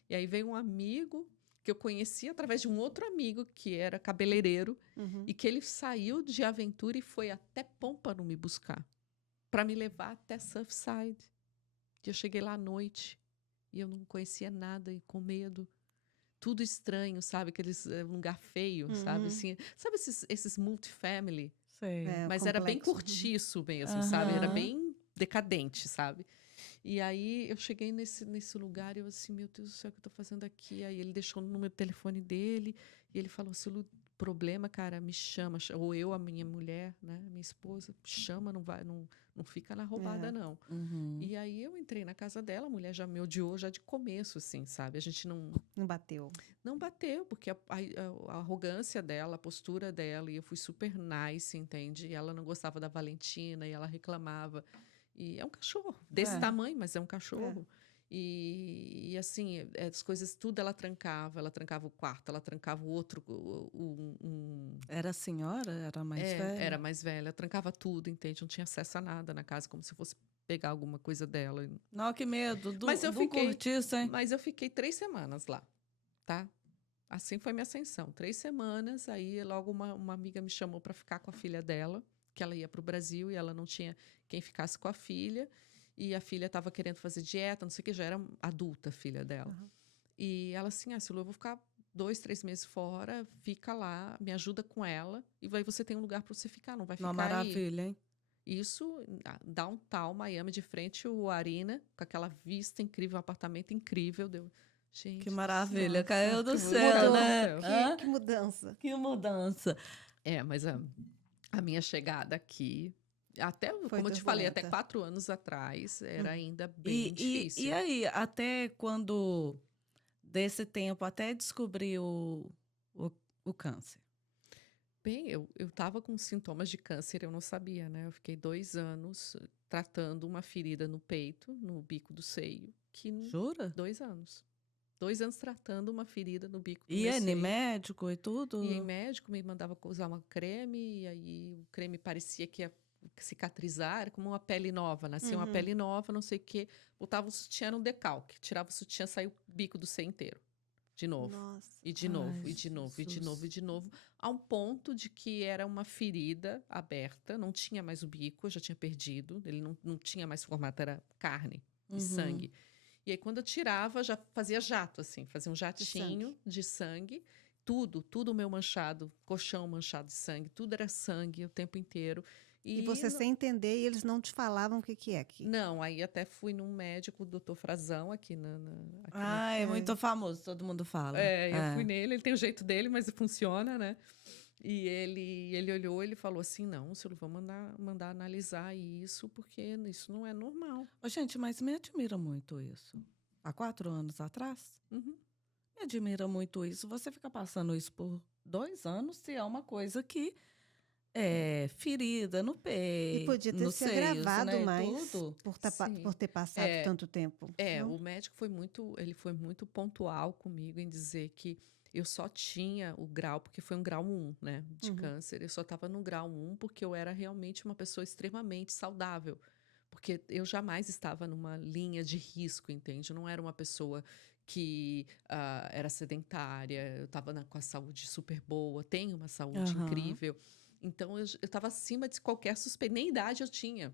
E aí veio um amigo que eu conheci através de um outro amigo que era cabeleireiro e que ele saiu de Aventura e foi até Pompano me buscar para me levar até Surfside. E eu cheguei lá à noite e eu não conhecia nada e com medo. Tudo estranho, sabe? Aqueles lugar feio, sabe? Assim, sabe esses multifamily? Sei. É, Mas era bem complexo. cortiço mesmo, sabe? Era Aham. bem decadente, sabe? E aí eu cheguei nesse lugar e eu assim, meu Deus do céu, o que eu tô fazendo aqui? Aí ele deixou o número de telefone dele e ele falou assim, Lu, problema, cara, me chama. Ou eu, a minha mulher, né? Minha esposa, chama, não fica na roubada, É. não. Uhum. E aí eu entrei na casa dela, a mulher já me odiou já de começo, assim, sabe? A gente Não bateu. não bateu, porque a arrogância dela, a postura dela, e eu fui super nice, entende? E ela não gostava da Valentina, e ela reclamava. E é um cachorro, desse É. tamanho, mas é um cachorro. E assim, as coisas, tudo ela trancava o quarto, ela trancava o outro, Era a senhora? Era mais velha? era mais velha, trancava tudo, entende? Não tinha acesso a nada na casa, como se fosse pegar alguma coisa dela. Não, que medo. Do, Mas eu do fiquei, cortiço, hein? mas eu fiquei 3 semanas lá, tá? Assim foi minha ascensão. 3 semanas, aí logo uma amiga me chamou para ficar com a filha dela, que ela ia para o Brasil e ela não tinha quem ficasse com a filha. E a filha estava querendo fazer dieta, não sei o que, já era adulta a filha dela. E ela assim, Cilu, eu vou ficar 2, 3 meses fora, fica lá, me ajuda com ela, e aí você tem um lugar para você ficar, não vai Uma ficar aí. maravilha, hein? Isso, downtown, Miami, de frente o Arena, com aquela vista incrível, um apartamento incrível. Gente Que do maravilha, céu. caiu do Que céu, mudou. né? Hã? Que mudança. Que mudança. Mas a minha chegada aqui, até, Foi como eu te falei, até turbulenta. 4 anos atrás, era ainda E bem difícil. aí, até quando, desse tempo, até descobrir o câncer? Bem, eu estava com sintomas de câncer, eu não sabia, né? Eu fiquei 2 anos tratando uma ferida no peito, no bico do seio, Jura? 2 anos. 2 anos tratando uma ferida no bico do E meu é em seio. médico e tudo? E em médico me mandava usar uma creme, e aí o creme parecia que ia cicatrizar, era como uma pele nova, nascia uma pele nova, não sei o quê. Botava o sutiã no decalque, tirava o sutiã, saiu o bico do seio inteiro. De novo. Nossa. E de novo, Ai, e de novo, e de Jesus. novo, e de novo, a um ponto de que era uma ferida aberta, não tinha mais o bico, eu já tinha perdido, ele não tinha mais formato, era carne e sangue. E aí, quando eu tirava, já fazia jato, assim, fazia um jatinho de sangue, tudo o meu manchado, colchão manchado de sangue, tudo era sangue o tempo inteiro. E você sem entender, e eles não te falavam o que que é aqui. Não, aí até fui num médico, o doutor Frazão, aqui aqui Ah, é muito famoso, todo mundo fala. eu fui nele, ele tem o jeito dele, mas funciona, né? E ele olhou, ele falou assim, não, senhor, vou mandar analisar isso, porque isso não é normal. Ô, gente, mas me admira muito isso. Há 4 anos atrás, Uhum. me admira muito isso. Você fica passando isso por 2 anos, se é uma coisa que é ferida no peito, E podia ter nos se seios, agravado né, mais tudo. Sim. por ter passado tanto tempo. Não? O médico ele foi muito pontual comigo em dizer que eu só tinha o grau, porque foi um grau 1, né, de câncer. Eu só estava no grau 1 porque eu era realmente uma pessoa extremamente saudável. Porque eu jamais estava numa linha de risco, entende? Eu não era uma pessoa que era sedentária, eu estava com a saúde super boa, tenho uma saúde Aham. incrível. Então, eu estava acima de qualquer suspeita, nem idade eu tinha,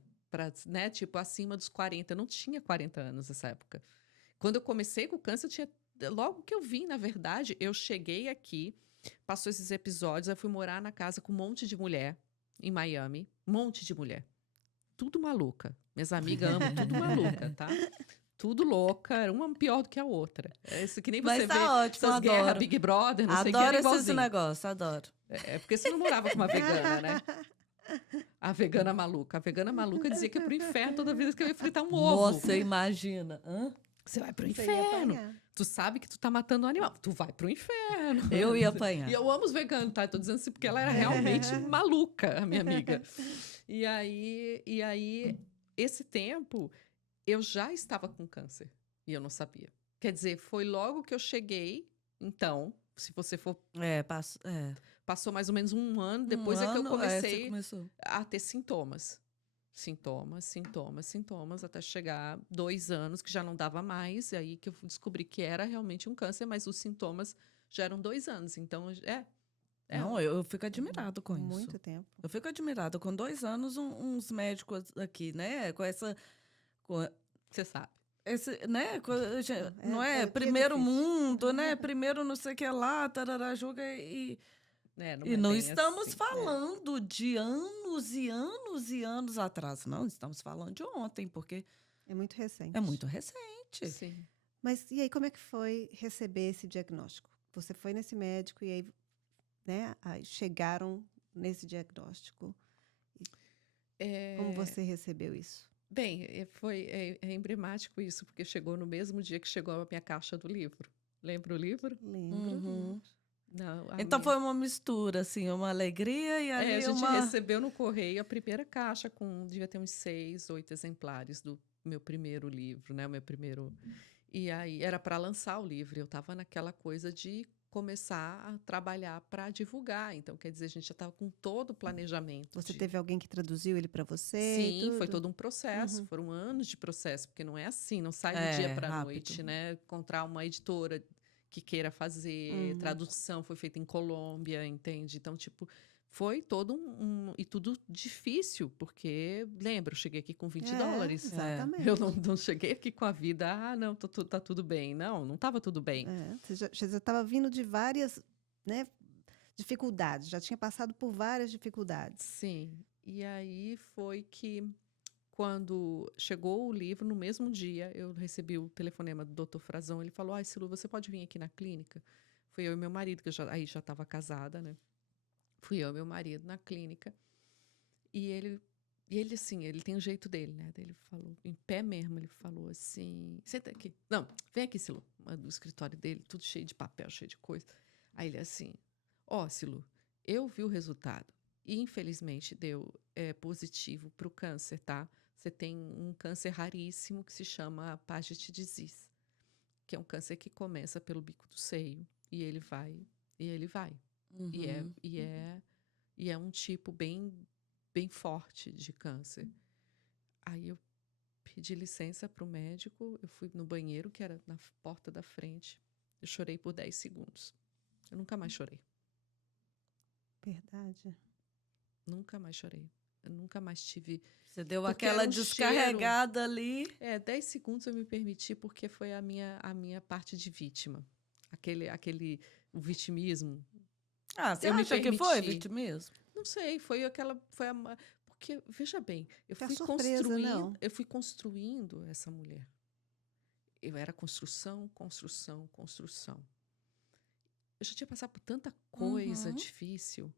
né? Tipo, acima dos 40. Eu não tinha 40 anos nessa época. Quando eu comecei com o câncer, eu tinha. Logo que eu vim, na verdade, eu cheguei aqui, passou esses episódios, eu fui morar na casa com um monte de mulher em Miami. Um monte de mulher. Tudo maluca. Minhas amigas amam tudo maluca, tá? Tudo louca, uma pior do que a outra. É isso que nem Mas você tá vê ótimo, essas guerras adoro. Big Brother, não sei o que, Adoro era esses igualzinho. negócios, adoro. É porque você não morava com uma vegana, né? A vegana maluca. A vegana maluca dizia que ia pro inferno toda vez que eu ia fritar um ovo. Nossa, imagina. Hã? Você vai pro Você ia inferno. apanhar. Tu sabe que tu tá matando um animal. Tu vai pro inferno. Eu ia apanhar. E eu amo os veganos, tá? Eu tô dizendo assim porque ela era realmente maluca, a minha amiga. E aí, esse tempo, eu já estava com câncer. E eu não sabia. Quer dizer, foi logo que eu cheguei. Então, se você for... Passou mais ou menos um ano depois é que eu você comecei começou. a ter sintomas. Sintomas, até chegar 2 anos, que já não dava mais. E aí que eu descobri que era realmente um câncer, mas os sintomas já eram 2 anos. Então, Não, eu fico admirado com isso. Muito tempo. Eu fico admirada. Com 2 anos, uns médicos aqui, né? Com essa... você sabe. Né? Não é? aqui é Primeiro difícil. mundo, né? Primeiro não sei o que lá, tarará, julga e... Não E é não bem estamos assim. falando de anos e anos e anos atrás. Não, estamos falando de ontem, porque É muito recente. é muito recente. Sim. Mas e aí, como é que foi receber esse diagnóstico? Você foi nesse médico e aí, né, aí chegaram nesse diagnóstico. Como você recebeu isso? Bem, é emblemático isso, porque chegou no mesmo dia que chegou a minha caixa do livro. Lembra o livro? Lembro. Uhum. Não, Então foi uma mistura, assim, uma alegria e ali a gente uma... recebeu no correio a primeira caixa devia ter uns 6, 8 exemplares do meu primeiro livro, né? O meu primeiro... E aí era para lançar o livro. Eu estava naquela coisa de começar a trabalhar para divulgar. Então, quer dizer, a gente já estava com todo o planejamento. Você teve alguém que traduziu ele para você? e Sim, foi tudo? todo um processo. Foram anos de processo, porque não é assim, não sai do dia para a rápido. noite, né? Encontrar uma editora que queira fazer, tradução foi feita em Colômbia, entende? Então, tipo, foi todo e tudo difícil, porque, lembra, eu cheguei aqui com 20 dólares. Exatamente. Eu não cheguei aqui com a vida, não, tá tudo bem. Não estava tudo bem. Você já estava vindo de várias, né, dificuldades, já tinha passado por várias dificuldades. Sim. E aí foi que, quando chegou o livro, no mesmo dia, eu recebi o telefonema do doutor Frazão. Ele falou: Ai, Silu, você pode vir aqui na clínica? Fui eu e meu marido, que aí já estava casada, né? Fui eu e meu marido na clínica. E ele assim, ele tem o jeito dele, né? Daí ele falou, em pé mesmo, ele falou assim: Senta aqui. Não, vem aqui, Silu. Do escritório dele, tudo cheio de papel, cheio de coisa. Aí ele assim: Ó, Silu, eu vi o resultado. E infelizmente deu positivo para o câncer, tá? Você tem um câncer raríssimo que se chama Paget disease, que é um câncer que começa pelo bico do seio e ele vai, e ele vai. E é, Uhum. e é, e é um tipo bem, bem forte de câncer. Aí eu pedi licença para o médico, eu fui no banheiro, que era na porta da frente. Eu chorei por 10 segundos. Eu nunca mais chorei. Verdade. Nunca mais chorei. Eu nunca mais tive. Você deu Porque aquela era um descarregada ali. 10 segundos eu me permiti, porque foi a minha parte de vítima. O vitimismo. Ah, você Eu me acha que foi permiti. vitimismo? Não sei, porque, veja bem, Que a surpresa, não. eu fui construindo essa mulher. Eu era construção, construção, construção. Eu já tinha passado por tanta coisa Uhum. difícil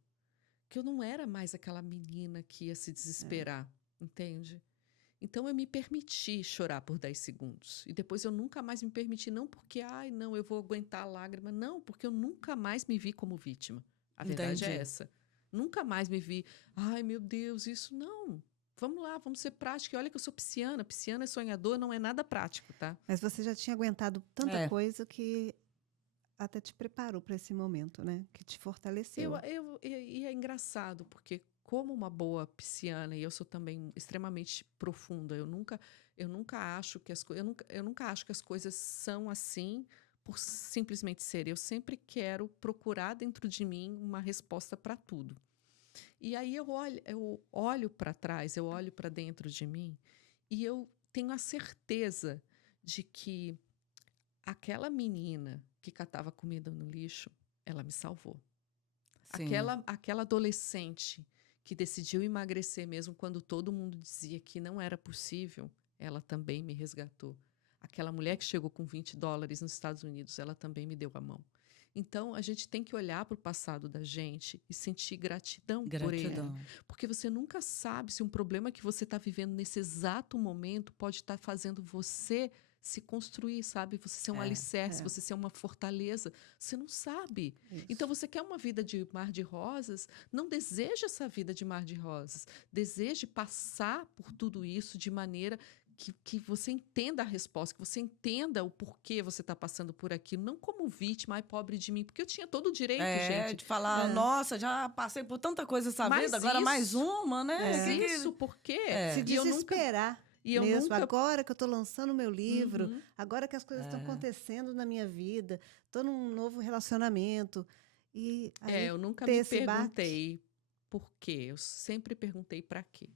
que eu não era mais aquela menina que ia se desesperar, entende? Então eu me permiti chorar por 10 segundos. E depois eu nunca mais me permiti, não porque, ai, não, eu vou aguentar a lágrima. Não, porque eu nunca mais me vi como vítima. A verdade é Entendi. essa. Nunca mais me vi, ai, meu Deus, isso não. Vamos lá, vamos ser práticos. E olha que eu sou pisciana. Pisciana é sonhador, não é nada prático, tá? Mas você já tinha aguentado tanta É. coisa que até te preparou para esse momento, né? Que te fortaleceu. E é engraçado, porque como uma boa pisciana, e eu sou também extremamente profunda, eu nunca acho que eu nunca acho que as coisas são assim por simplesmente ser. Eu sempre quero procurar dentro de mim uma resposta para tudo. E aí eu olho para trás, eu olho para dentro de mim e eu tenho a certeza de que aquela menina que catava comida no lixo, ela me salvou. Sim. Aquela adolescente que decidiu emagrecer mesmo quando todo mundo dizia que não era possível, ela também me resgatou. Aquela mulher que chegou com $20 nos Estados Unidos, ela também me deu a mão. Então, a gente tem que olhar para o passado da gente e sentir gratidão por ele. Gratidão. Porque você nunca sabe se um problema que você está vivendo nesse exato momento pode estar fazendo você se construir, sabe? Você ser um alicerce, você ser uma fortaleza. Você não sabe. Isso. Então, você quer uma vida de mar de rosas? Não deseja essa vida de mar de rosas. Deseje passar por tudo isso de maneira que você entenda a resposta, que você entenda o porquê você está passando por aquilo. Não como vítima, ai, pobre de mim. Porque eu tinha todo o direito, gente. De falar, nossa, já passei por tanta coisa essa Mas vida, agora mais uma, né? Mas Que- isso por quê? Se E eu nunca... desesperar E eu mesmo. nunca... Agora que eu estou lançando o meu livro, Uhum. agora que as coisas estão acontecendo na minha vida, estou num novo relacionamento. E aí eu nunca ter me esse baque. perguntei por quê. Eu sempre perguntei para quê.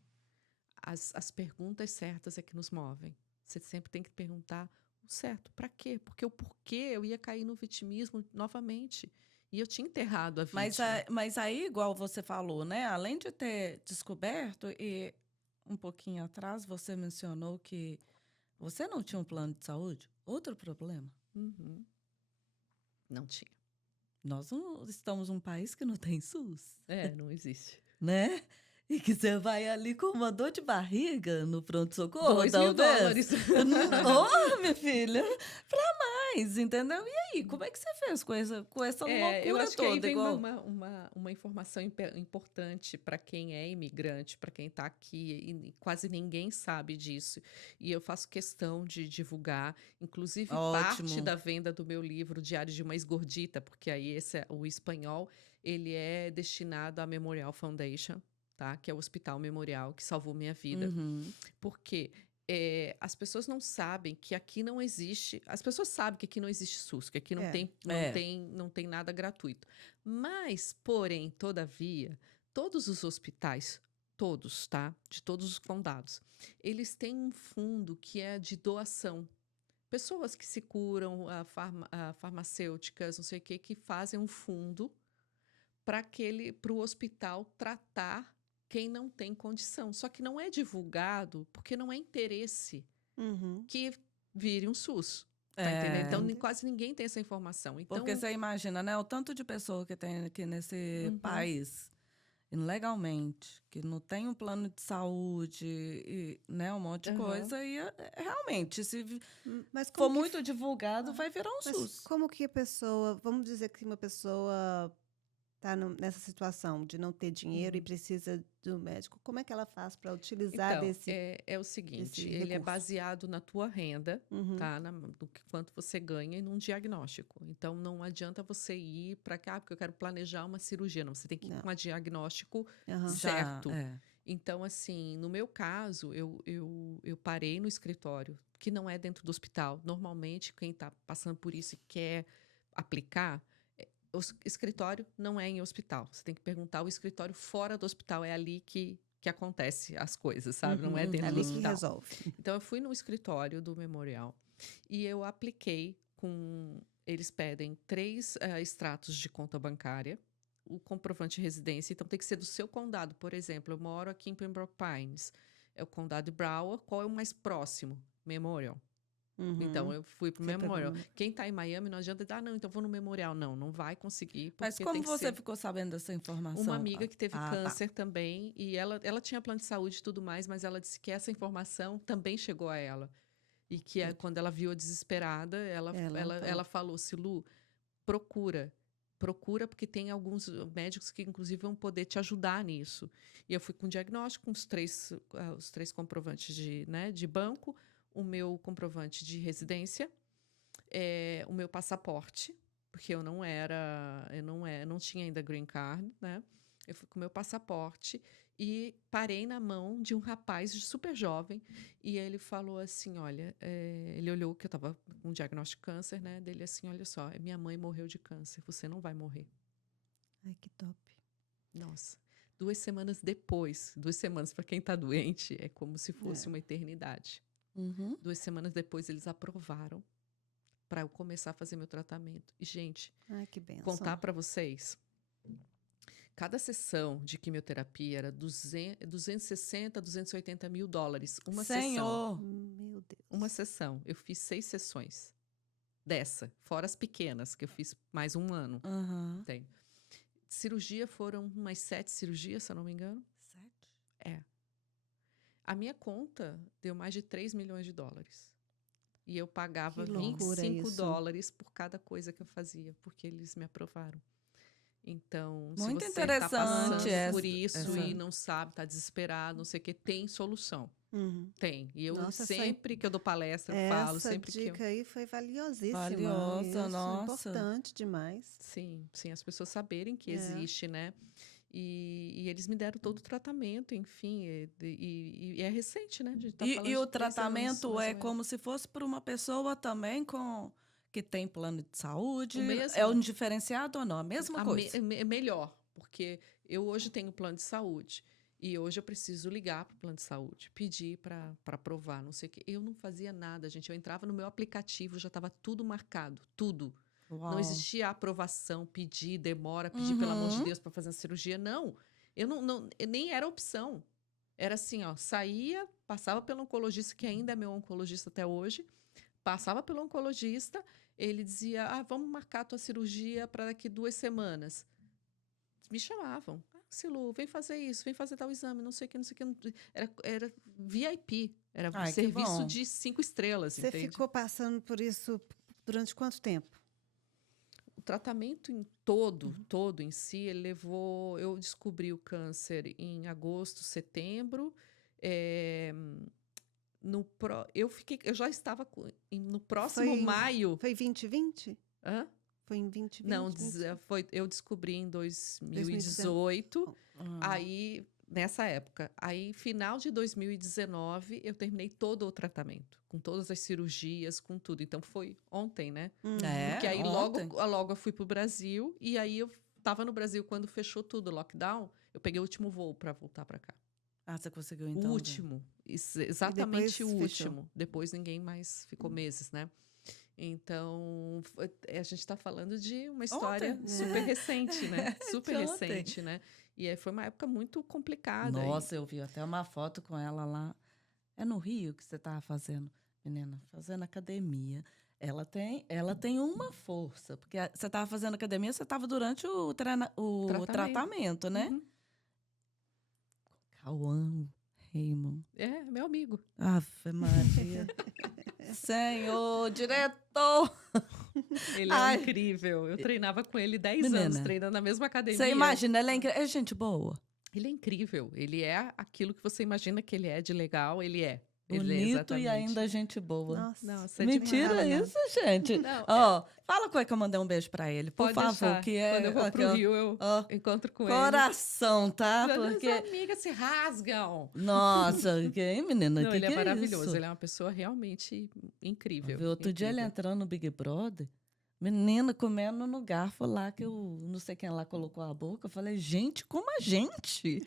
As perguntas certas é que nos movem. Você sempre tem que perguntar o certo, para quê? Porque o porquê eu ia cair no vitimismo novamente. E eu tinha enterrado a vítima. Mas aí, igual você falou, né? Além de ter descoberto, e um pouquinho atrás você mencionou que você não tinha um plano de saúde. Outro problema. Uhum. Não tinha. Nós não estamos num país que não tem SUS, Não existe. né? E que você vai ali com uma dor de barriga no pronto-socorro, $2.000. Ô, minha filha, pra mais, entendeu? E aí, como é que você fez com essa loucura Eu acho que aí toda? vem Igual... uma informação importante para quem é imigrante, para quem está aqui, e quase ninguém sabe disso. E eu faço questão de divulgar, inclusive parte Ótimo. da venda do meu livro Diário de uma Esgordita, porque aí o espanhol ele é destinado à Memorial Foundation, tá? Que é o Hospital Memorial que salvou minha vida. Uhum. Porque as pessoas não sabem que aqui não existe. As pessoas sabem que aqui não existe SUS, que aqui não tem nada gratuito. Mas, porém, todavia, todos os hospitais, todos, tá? De todos os condados, eles têm um fundo que é de doação. Pessoas que se curam, farmacêuticas, não sei o quê, que fazem um fundo para o hospital tratar quem não tem condição. Só que não é divulgado porque não é interesse Uhum. que vire um SUS. Tá entendendo? Então, Entendi. quase ninguém tem essa informação. Então, Porque você imagina, né? O tanto de pessoa que tem aqui nesse Uhum. país, ilegalmente, que não tem um plano de saúde, e, né? Um monte de Aham. coisa. E realmente, se Mas for como que muito divulgado, vai virar um Mas SUS. como que a pessoa, vamos dizer que uma pessoa está nessa situação de não ter dinheiro e Uhum. precisa do médico, como é que ela faz para utilizar Então, desse, é o seguinte, desse ele é recurso? baseado na tua renda, Uhum. tá? No quanto você ganha e num diagnóstico. Então, não adianta você ir para cá, porque eu quero planejar uma cirurgia. Não, você tem que ir Não. com um diagnóstico Aham. certo. É. Então, assim, no meu caso, eu parei no escritório, que não é dentro do hospital. Normalmente, quem está passando por isso e quer aplicar, o escritório não é em hospital. Você tem que perguntar o escritório fora do hospital. É ali que acontece as coisas, sabe? Não é Uhum, dentro É do ali que hospital. resolve. Então, eu fui no escritório do Memorial e eu apliquei com... Eles pedem 3 extratos de conta bancária, o comprovante de residência. Então, tem que ser do seu condado. Por exemplo, eu moro aqui em Pembroke Pines. É o condado de Broward. Qual é o mais próximo? Memorial. Então, Uhum. eu fui pro Você pegou Memorial. no- Quem tá em Miami não adianta dizer, não, então vou no Memorial. Não, não vai conseguir, Mas porque como tem que você ser. ficou sabendo dessa informação? Uma amiga que teve Tá. câncer também, e ela tinha plano de saúde e tudo mais, mas ela disse que essa informação também chegou a ela. E que Entendi. quando ela viu a desesperada, Ela ela falou, Silu, procura. Procura, porque tem alguns médicos que, inclusive, vão poder te ajudar nisso. E eu fui com o diagnóstico, com os 3 comprovantes de banco, o meu comprovante de residência, o meu passaporte, porque eu não tinha ainda green card, né? Eu fui com o meu passaporte e parei na mão de um rapaz super jovem e ele falou assim, olha, ele olhou que eu estava com um diagnóstico de câncer, né? Dele assim, olha só, minha mãe morreu de câncer, você não vai morrer. Ai, que top. Nossa, 2 semanas depois, 2 semanas para quem está doente é como se fosse É. uma eternidade. Uhum. 2 semanas depois eles aprovaram para eu começar a fazer meu tratamento. E, gente, Ai, que benção. contar para vocês, cada sessão de quimioterapia era 260, 280 mil dólares. Uma sessão. Senhor! Meu Deus. Uma sessão. Eu fiz 6 sessões dessa, fora as pequenas, que eu fiz mais um ano. Aham. Tem. Cirurgia foram umas 7 cirurgias, se eu não me engano. 7? A minha conta deu mais de 3 milhões de dólares. E eu pagava Que loucura 25 isso. dólares por cada coisa que eu fazia, porque eles me aprovaram. Então, Muito se você está interessante passando por essa- isso e não sabe, está desesperado, não sei o que, tem solução. Uhum. Tem. E eu Nossa, sempre que eu dou palestra, eu falo, essa sempre que eu... dica aí foi valiosíssima. Valiosa, Isso, nossa. importante demais. Sim, as pessoas saberem que É. existe, né? E eles me deram todo o tratamento, enfim, e é recente, né? A gente tá falando E de o 3 anos, tratamento mais é ou menos. como se fosse para uma pessoa também que tem plano de saúde? O mesmo. É um diferenciado ou não? A mesma coisa? Melhor, porque eu hoje tenho plano de saúde e hoje eu preciso ligar para o plano de saúde, pedir para aprovar, não sei o quê. Eu não fazia nada, gente. Eu entrava no meu aplicativo, já estava tudo marcado, tudo. Não Uau. existia aprovação, pedir, demora, pedir, pelo amor de Uhum. Deus, para fazer a cirurgia. Não, nem era opção. Era assim, ó, saía, passava pelo oncologista, que ainda é meu oncologista até hoje, passava pelo oncologista, ele dizia, vamos marcar a tua cirurgia para daqui 2 semanas. Me chamavam. Silu, vem fazer isso, vem fazer tal exame, não sei o que, não sei o que. Era VIP, era Ai, que serviço bom. de 5 estrelas, Você entende? ficou passando por isso durante quanto tempo? O tratamento todo em si, ele levou... Eu descobri o câncer em agosto, setembro. Eu já estava no próximo maio... Foi 2020? Hã? Foi em 2020? Não, 20? eu descobri em 2018. Aí, nessa época. Aí, final de 2019, eu terminei todo o tratamento. Com todas as cirurgias, com tudo. Então, foi ontem, né? É, Porque aí ontem. logo eu fui pro Brasil. E aí, eu tava no Brasil quando fechou tudo, o lockdown. Eu peguei o último voo para voltar para cá. Ah, você conseguiu O então. último. Exatamente o depois fechou. último. Depois ninguém mais ficou meses, né? Então, a gente está falando de uma história Ontem. super recente, né? Super De ontem. recente, né? E aí foi uma época muito complicada. Nossa, eu vi até uma foto com ela lá. É no Rio que você estava fazendo, menina, fazendo academia. Ela tem uma força, porque você estava fazendo academia, você estava durante o tratamento, né? Uhum. Cauã Raymond. É, meu amigo. Ave Maria. Senhor, diretor! Ele Ai. é incrível. Eu treinava com ele 10 Menina, anos, treinando na mesma academia. Você imagina, ele é gente boa. Ele é incrível. Ele é aquilo que você imagina que ele é de legal, ele é. Ele é Bonito exatamente. e ainda gente boa. Nossa, Nossa, é Mentira demais. isso, gente. Não, Ó, fala com ele que eu mandei um beijo pra ele, por Pode favor, deixar. que é Quando eu vou aqui, pro ó, Rio, eu ó, encontro com coração, tá? ele. Porque As amigas se rasgam. nossa, que menina, Não, que ele é é maravilhoso. isso? Ele é uma pessoa realmente incrível. Viu? Outro dia ele incrível. entrando no Big Brother, menina comendo no garfo lá, que eu não sei quem lá colocou a boca. Eu falei, gente, como a gente?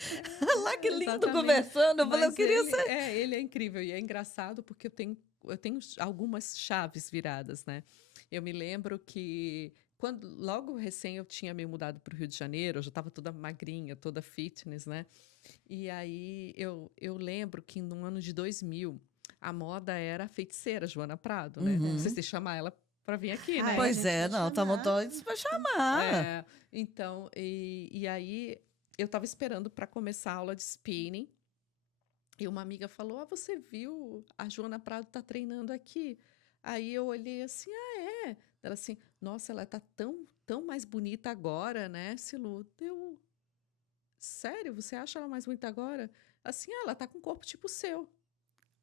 Lá que lindo Exatamente. conversando. Eu falei, eu Mas queria ele, ser. ele é incrível. E é engraçado porque eu tenho algumas chaves viradas, né? Eu me lembro que logo recém eu tinha me mudado para o Rio de Janeiro, eu já estava toda magrinha, toda fitness, né? E aí eu lembro que no ano de 2000, a moda era a feiticeira Joana Prado, né? Uhum. Vocês têm que chamar ela para vir aqui, Ah, né? a Pois gente é, vai não, estamos chamar. todos para chamar. É, então, e aí eu estava esperando para começar a aula de spinning. E uma amiga falou: você viu? A Joana Prado tá treinando aqui. Aí eu olhei assim: ah, é? Ela assim: nossa, ela tá tão mais bonita agora, né, Silu? Sério? Você acha ela mais bonita agora? Assim, ela tá com um corpo tipo o seu.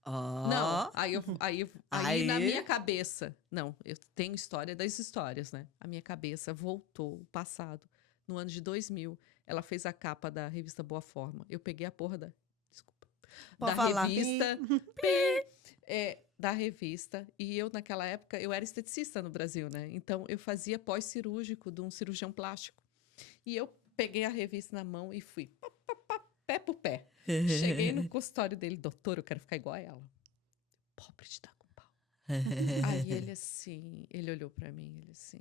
Não, Ó, aí na Aí. minha cabeça, não, eu tenho história das histórias, né? A minha cabeça voltou o passado. No ano de 2000, ela fez a capa da revista Boa Forma. Eu peguei a porra desculpa, Pode da falar. revista, da revista, e eu naquela época, eu era esteticista no Brasil, né? Então eu fazia pós-cirúrgico de um cirurgião plástico. E eu peguei a revista na mão e fui pé por pé. Cheguei no consultório dele, doutor, eu quero ficar igual a ela. Pobre de dar com pau. Aí ele assim, ele olhou pra mim, ele assim,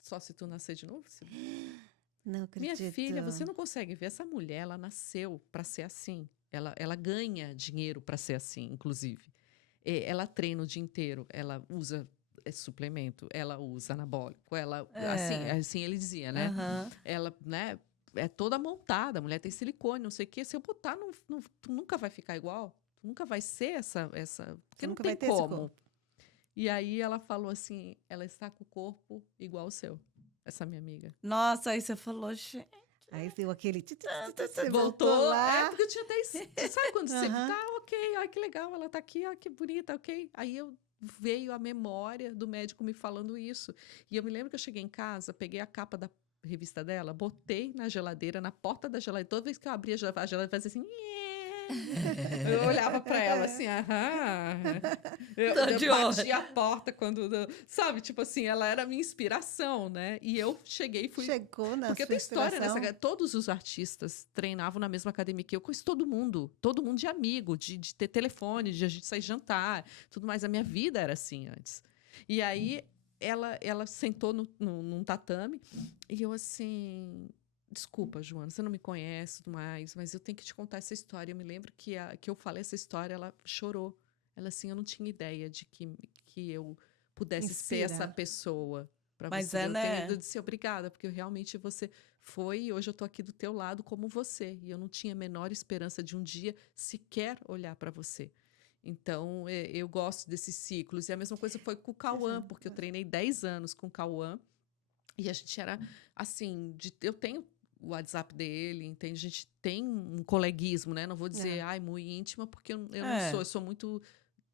só se tu nascer de novo? Não Minha acredito. filha, você não consegue ver, essa mulher, ela nasceu pra ser assim. Ela ganha dinheiro pra ser assim, inclusive. Ela treina o dia inteiro, ela usa suplemento, ela usa anabólico, ela, assim ele dizia, né? Aham. Ela, né, é toda montada, a mulher tem silicone, não sei o quê. Se eu botar, tu nunca vai ficar igual. Tu nunca vai ser essa porque não nunca tem vai ter esse como. corpo. E aí ela falou assim, ela está com o corpo igual ao seu, essa minha amiga. Nossa, aí você falou, gente. Aí deu aquele... Você Voltou lá. porque eu tinha 10. Sabe quando você Aham. tá, ok, ai que legal, ela tá aqui, ó, que bonita, ok. Aí veio a memória do médico me falando isso. E eu me lembro que eu cheguei em casa, peguei a capa da revista dela, botei na geladeira, na porta da geladeira. Toda vez que eu abria a geladeira fazia assim. Eu olhava pra ela assim, aham. Tô de Eu olho. batia a porta quando. Sabe, tipo assim, ela era a minha inspiração, né? E eu cheguei e fui. Chegou na Porque sua tem história inspiração. nessa. Todos os artistas treinavam na mesma academia que eu. Conheço todo mundo de amigo, de ter telefone, de a gente sair jantar, tudo mais. A minha vida era assim antes. E aí ela sentou num tatame e eu assim. Desculpa, Joana, você não me conhece e tudo mais, mas eu tenho que te contar essa história. Eu me lembro que eu falei essa história, ela chorou. Ela assim, eu não tinha ideia de que eu pudesse ser essa Inspira. pessoa para Mas você. é, né? Eu disse obrigada, porque realmente você foi e hoje eu tô aqui do teu lado como você. E eu não tinha a menor esperança de um dia sequer olhar para você. Então, eu gosto desses ciclos. E a mesma coisa foi com o Cauã, porque eu treinei 10 anos com o Cauã. E a gente era, assim, eu tenho o WhatsApp dele, entende? A gente tem um coleguismo, né? Não vou dizer, ai, muito íntima, porque eu não sou, eu sou muito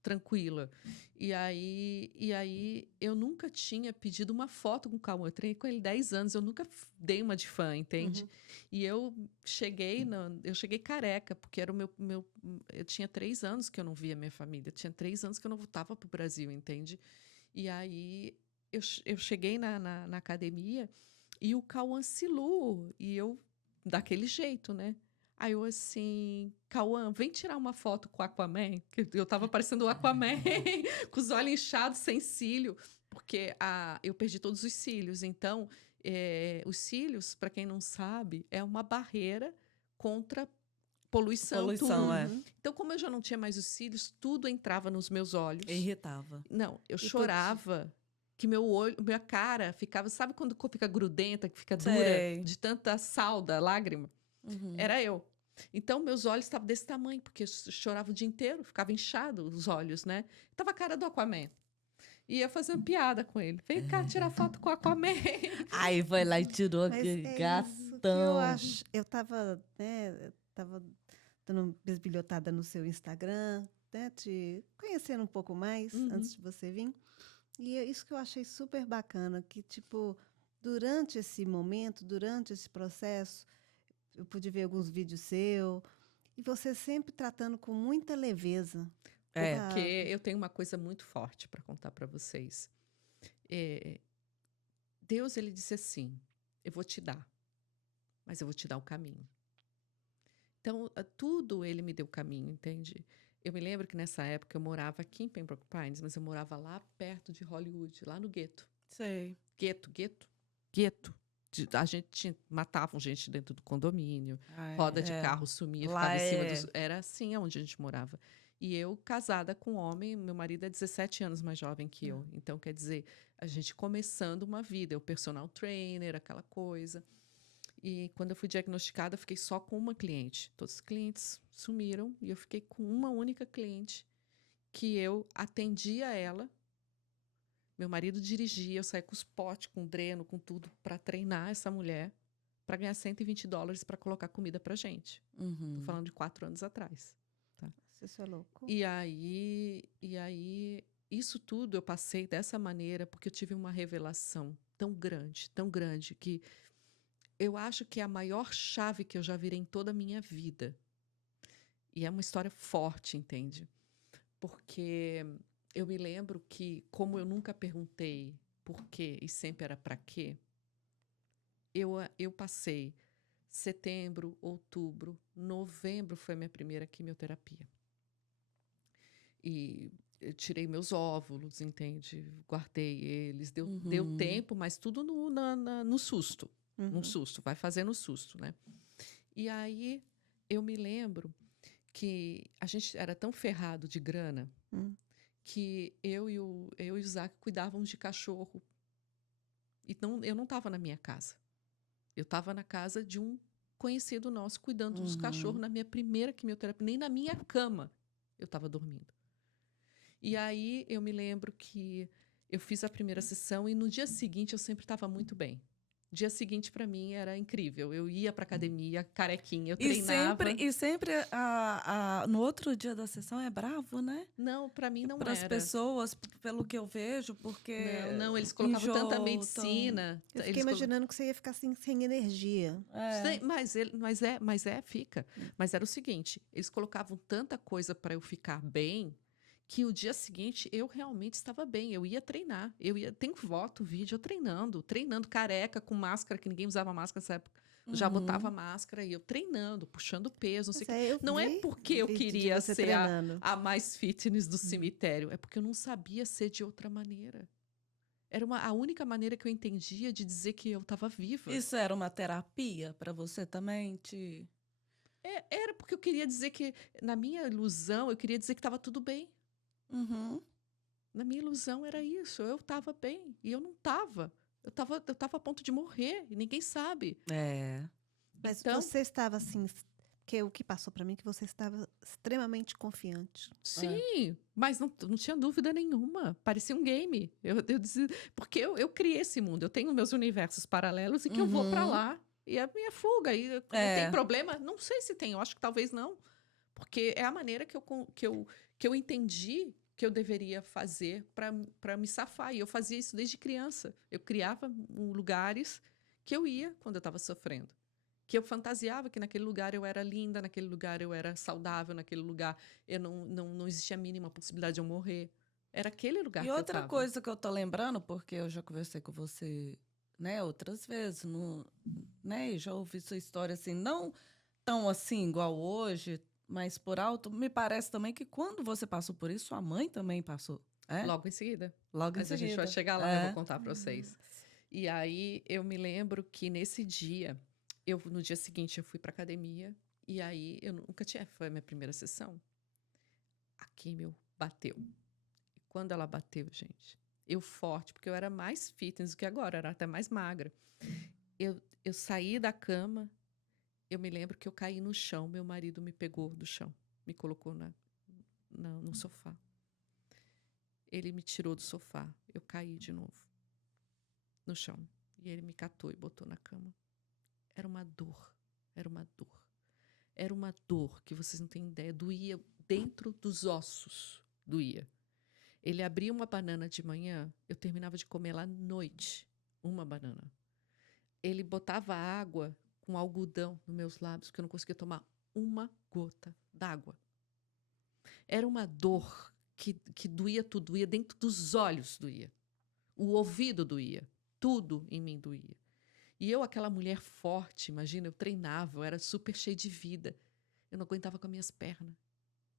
tranquila. E aí eu nunca tinha pedido uma foto com o Cauã. Eu treinei com ele 10 anos, eu nunca dei uma de fã, entende? Uhum. E eu cheguei careca, porque era eu tinha 3 anos que eu não via minha família, eu tinha 3 anos que eu não voltava pro Brasil, entende? E aí eu cheguei na academia e o Cauã Silu, e eu, daquele jeito, né? Aí eu assim, Cauã, vem tirar uma foto com o Aquaman, que eu tava parecendo o Aquaman, com os olhos inchados, sem cílio, porque eu perdi todos os cílios, então os cílios, para quem não sabe, é uma barreira contra poluição, Poluição, tudo. é. Uhum. Então, como eu já não tinha mais os cílios, tudo entrava nos meus olhos. Irritava. Não, eu E chorava que meu olho, minha cara ficava, sabe quando a cor fica grudenta, que fica dura Sei. de tanta salda, lágrima? Uhum. Era eu. Então, meus olhos estavam desse tamanho, porque eu chorava o dia inteiro, ficava inchado os olhos, né? Tava a cara do Aquaman. Ia fazendo piada com ele. Vem cá tirar foto com o Aquaman. Aí foi lá e tirou Mas aquele é isso que eu gatão. acho. Eu estava, né, tava dando uma bisbilhotada no seu Instagram, né, te conhecendo um pouco mais Uhum. antes de você vir. E é isso que eu achei super bacana, que, tipo, durante esse momento, durante esse processo, eu pude ver alguns vídeos seus, e você sempre tratando com muita leveza. É. Porque eu tenho uma coisa muito forte para contar para vocês. Deus, ele disse assim: eu vou te dar, mas eu vou te dar o caminho. Então, tudo ele me deu o caminho, entende? Eu me lembro que nessa época eu morava aqui em Pembroke Pines, mas eu morava lá perto de Hollywood, lá no gueto. Sei. Gueto. Matavam gente dentro do condomínio, Ai, roda de é. carro sumia, Lá ficava em cima é- dos... Era assim onde a gente morava. E eu casada com um homem, meu marido é 17 anos mais jovem que eu. Então, quer dizer, a gente começando uma vida, eu personal trainer, aquela coisa. E quando eu fui diagnosticada, eu fiquei só com uma cliente. Todos os clientes sumiram e eu fiquei com uma única cliente que eu atendia ela. Meu marido dirigia, eu saía com os potes, com dreno, com tudo, para treinar essa mulher, para ganhar $120 para colocar comida para gente. Uhum. Tô falando de 4 anos atrás. Isso é louco. E aí, isso tudo eu passei dessa maneira porque eu tive uma revelação tão grande, que eu acho que é a maior chave que eu já virei em toda a minha vida. E é uma história forte, entende? Porque eu me lembro que, como eu nunca perguntei por quê e sempre era para quê, eu passei setembro, outubro, novembro foi a minha primeira quimioterapia. E eu tirei meus óvulos, entende? Guardei eles, deu tempo, mas tudo no susto. Num susto, vai fazendo susto, né? E aí eu me lembro que a gente era tão ferrado de grana que eu e o Isaac cuidávamos de cachorro. Então, eu não estava na minha casa. Eu estava na casa de um conhecido nosso, cuidando dos cachorros na minha primeira quimioterapia. Nem na minha cama eu estava dormindo. E aí eu me lembro que eu fiz a primeira sessão e no dia seguinte eu sempre estava muito bem. Dia seguinte, para mim, era incrível. Eu ia para academia, carequinha, eu treinava. E sempre no outro dia da sessão é bravo, né? Não, para mim não Para as era. pessoas, pelo que eu vejo, porque... Não, eles colocavam tanta enjoo, medicina. Eu fiquei imaginando que você ia ficar assim, sem energia. Fica. Mas era o seguinte, eles colocavam tanta coisa para eu ficar bem, que o dia seguinte eu realmente estava bem. Eu ia treinar. Tenho foto, vídeo, eu treinando careca, com máscara, que ninguém usava máscara nessa época. Eu já botava máscara e eu treinando, puxando peso, não sei o quê. Não é porque eu queria ser a mais fitness do cemitério, é porque eu não sabia ser de outra maneira. Era a única maneira que eu entendia de dizer que eu estava viva. Isso era uma terapia para você também? Era porque eu queria dizer que, na minha ilusão, eu queria dizer que estava tudo bem. Na minha ilusão era isso, eu estava bem e eu não estava. Eu tava a ponto de morrer e ninguém sabe. Mas Então, você estava assim, que o que passou para mim é que você estava extremamente confiante. sim, mas não tinha dúvida nenhuma. Parecia um game. Eu dizia, porque eu criei esse mundo, eu tenho meus universos paralelos e que eu vou para lá. E é a minha fuga. E tem problema? Não sei se tem, eu acho que talvez não. Porque é a maneira que eu entendi que eu deveria fazer para me safar. E eu fazia isso desde criança. Eu criava lugares que eu ia quando eu estava sofrendo. Que eu fantasiava que naquele lugar eu era linda, naquele lugar eu era saudável, naquele lugar eu não existia a mínima possibilidade de eu morrer. Era aquele lugar que eu estava. E outra coisa que eu tô lembrando, porque eu já conversei com você, né, outras vezes, né, e já ouvi sua história assim, não tão assim igual hoje, mas por alto, me parece também que quando você passou por isso, sua mãe também passou. Logo em seguida. Logo em Mas seguida. a gente vai chegar lá, eu vou contar para vocês. E aí eu me lembro que nesse dia, no dia seguinte eu fui pra academia, e aí eu nunca tinha, foi a minha primeira sessão. A químio bateu. E quando ela bateu, gente, eu forte, porque eu era mais fitness do que agora, era até mais magra. Eu saí da cama, eu me lembro que eu caí no chão, meu marido me pegou do chão, me colocou no sofá. Ele me tirou do sofá, eu caí de novo no chão. E ele me catou e botou na cama. Era uma dor, era uma dor. Era uma dor que vocês não têm ideia, doía dentro dos ossos, doía. Ele abria uma banana de manhã, eu terminava de comer lá à noite, uma banana. Ele botava água com algodão nos meus lábios, que eu não conseguia tomar uma gota d'água. Era uma dor que doía tudo, doía dentro dos olhos, doía. O ouvido doía, tudo em mim doía. E eu, aquela mulher forte, imagina, eu treinava, eu era super cheia de vida. Eu não aguentava com as minhas pernas.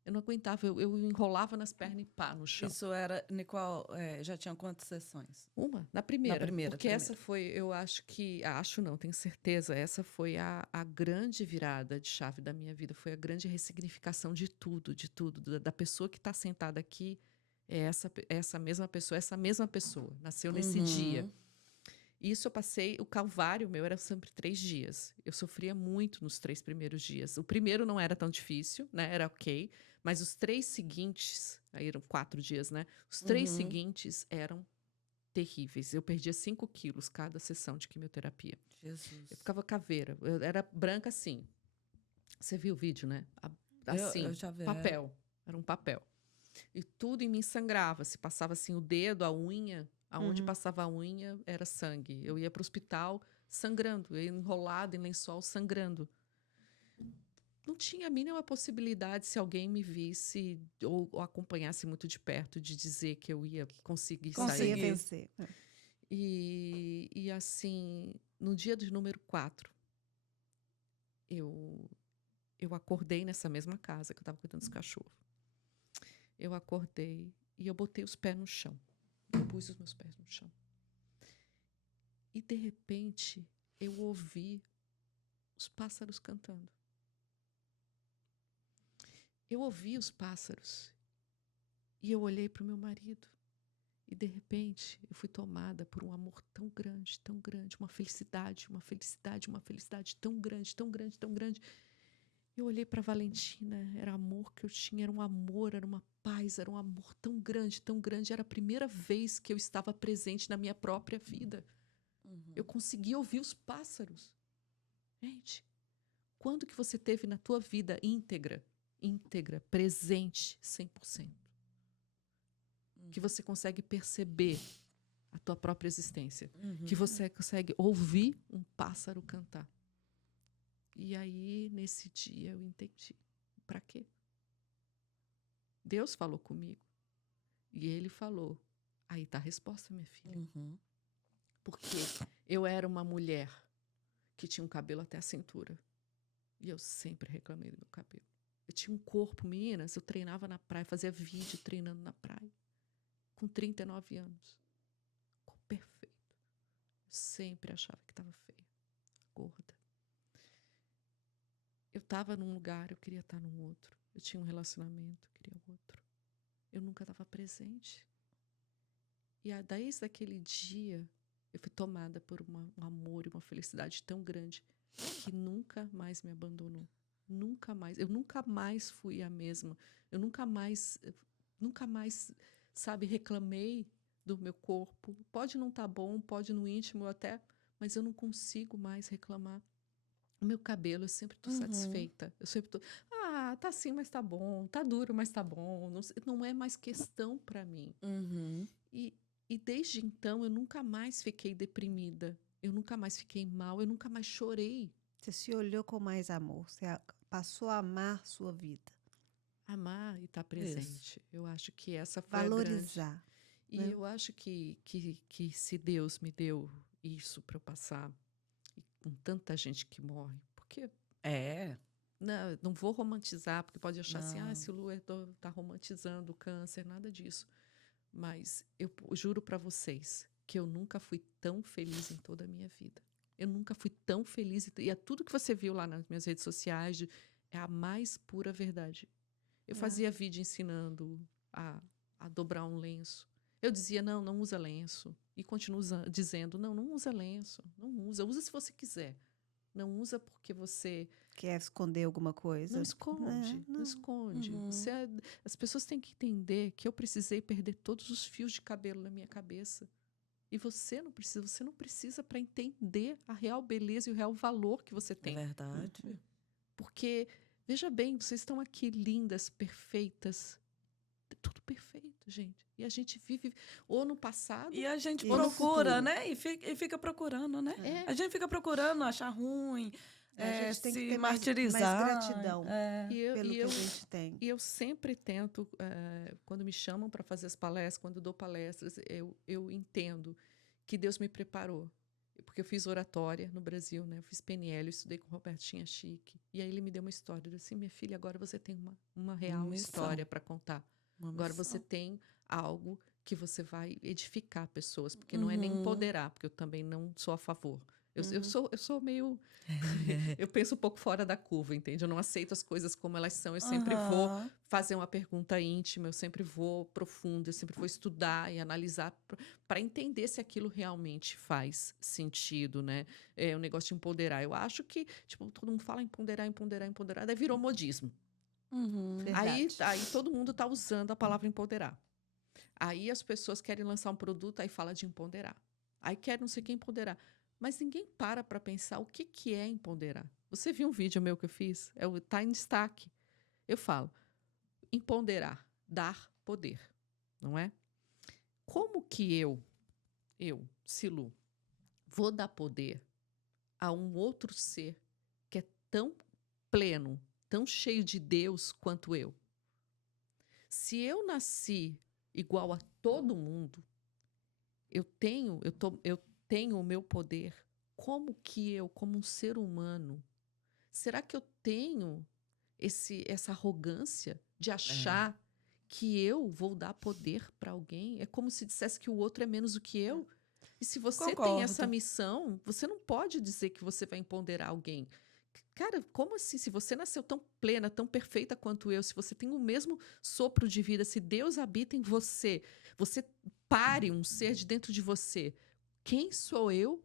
Eu não aguentava, eu enrolava nas pernas e pá, no chão. Isso era, Nicole, já tinha quantas sessões? Na primeira. Na primeira, Porque essa foi, eu acho que, acho não, tenho certeza, essa foi a grande virada de chave da minha vida, foi a grande ressignificação de tudo, da pessoa que está sentada aqui, é essa mesma pessoa, nasceu nesse dia. Isso eu passei, o calvário meu era sempre 3 dias. Eu sofria muito nos 3 primeiros dias. O primeiro não era tão difícil, né? Era ok. Mas os 3 seguintes, aí eram 4 dias, né? Os 3 seguintes eram terríveis. Eu perdia 5 quilos cada sessão de quimioterapia. Jesus. Eu ficava caveira. Eu era branca assim. Você viu o vídeo, né? Assim, eu já vi. papel. Era um papel. E tudo em mim sangrava. Se passava assim o dedo, a unha, aonde passava a unha era sangue. Eu ia para o hospital sangrando, eu ia enrolada em lençol sangrando. Não tinha a mínima possibilidade, se alguém me visse ou acompanhasse muito de perto, de dizer que eu ia conseguir Conseguia sair. vencer. E assim, no dia do número 4, eu acordei nessa mesma casa que eu estava cuidando dos cachorros. Eu acordei e eu botei os pés no chão. Eu pus os meus pés no chão. E, de repente, eu ouvi os pássaros cantando. Eu ouvi os pássaros. E eu olhei para o meu marido. E, de repente, eu fui tomada por um amor tão grande, uma felicidade tão grande, tão grande, tão grande. Eu olhei para Valentina, era amor que eu tinha, era um amor, era uma paz, era um amor tão grande, tão grande. Era a primeira vez que eu estava presente na minha própria vida. Eu consegui ouvir os pássaros. Gente, quando que você teve na tua vida íntegra, presente 100%? Que você consegue perceber a tua própria existência. Que você consegue ouvir um pássaro cantar. E aí, nesse dia, eu entendi. Para quê? Deus falou comigo. E ele falou. Aí está a resposta, minha filha. Porque eu era uma mulher que tinha um cabelo até a cintura. E eu sempre reclamei do meu cabelo. Eu tinha um corpo, meninas, eu treinava na praia, fazia vídeo treinando na praia. Com 39 anos. Corpo perfeito. Eu sempre achava que estava feia. Gorda. Eu estava num lugar, eu queria estar num outro. Eu tinha um relacionamento, eu queria outro. Eu nunca estava presente. E desde aquele dia, eu fui tomada por um amor e uma felicidade tão grande que nunca mais me abandonou. Nunca mais. Eu nunca mais fui a mesma. Eu nunca mais, sabe, reclamei do meu corpo. Pode não estar bom, pode no íntimo até, mas eu não consigo mais reclamar. O meu cabelo, eu sempre estou satisfeita. Eu sempre estou, tá assim, mas tá bom. Tá duro, mas tá bom. Não é mais questão para mim. E desde então, eu nunca mais fiquei deprimida. Eu nunca mais fiquei mal. Eu nunca mais chorei. Você se olhou com mais amor. Você passou a amar sua vida. Amar e estar presente. Isso. Eu acho que essa foi valorizar. a grande... E eu acho que se Deus me deu isso para eu passar... com tanta gente que morre, porque não vou romantizar, porque pode achar assim, se o Lu está romantizando o câncer, nada disso. Mas eu juro para vocês que eu nunca fui tão feliz em toda a minha vida. Eu nunca fui tão feliz. E é tudo que você viu lá nas minhas redes sociais, é a mais pura verdade. Eu fazia vídeo ensinando a dobrar um lenço. Eu dizia, não usa lenço. E continuo dizendo, não usa lenço. Não usa. Usa se você quiser. Não usa porque você... Quer esconder alguma coisa? Não esconde, não esconde. As pessoas têm que entender que eu precisei perder todos os fios de cabelo na minha cabeça. E você não precisa para entender a real beleza e o real valor que você É tem. verdade. Porque, veja bem, vocês estão aqui lindas, perfeitas. Tudo perfeito, gente. E a gente vive ou no passado... E a gente E no procura, futuro. né? E fica procurando, né? É. A gente fica procurando achar ruim, A gente tem que se ter mais martirizar. gratidão pelo que a eu gente tem. E eu sempre tento, quando me chamam para fazer as palestras, quando eu dou palestras, eu entendo que Deus me preparou. Porque eu fiz oratória no Brasil, né? Eu fiz PNL, eu estudei com o Robertinha Chique. E aí ele me deu uma história. Ele disse assim, minha filha, agora você tem uma real missão. história para contar. Uma Agora missão. você tem algo que você vai edificar pessoas. Porque não é nem empoderar, porque eu também não sou a favor. Eu sou meio... eu penso um pouco fora da curva, entende? Eu não aceito as coisas como elas são. Eu sempre vou fazer uma pergunta íntima, eu sempre vou profundo, eu sempre vou estudar e analisar para entender se aquilo realmente faz sentido, né? É o negócio de empoderar. Eu acho que, tipo, todo mundo fala empoderar, daí virou modismo. Aí Verdade. todo mundo está usando a palavra empoderar. Aí as pessoas querem lançar um produto, aí fala de empoderar. Aí quer não sei quem empoderar. Mas ninguém para pensar o que é empoderar. Você viu um vídeo meu que eu fiz? Tá em destaque. Eu falo, empoderar, dar poder, não é? Como que eu, Silu, vou dar poder a um outro ser que é tão pleno, tão cheio de Deus quanto eu? Se eu nasci igual a todo mundo, eu tenho o meu poder. Como que eu, como um ser humano, será que eu tenho essa arrogância de achar que eu vou dar poder para alguém? É como se dissesse que o outro é menos do que eu. E se você tem essa Concordo. missão, você não pode dizer que você vai empoderar alguém. Cara, como assim? Se você nasceu tão plena, tão perfeita quanto eu, se você tem o mesmo sopro de vida, se Deus habita em você, você pare um ser de dentro de você. Quem sou eu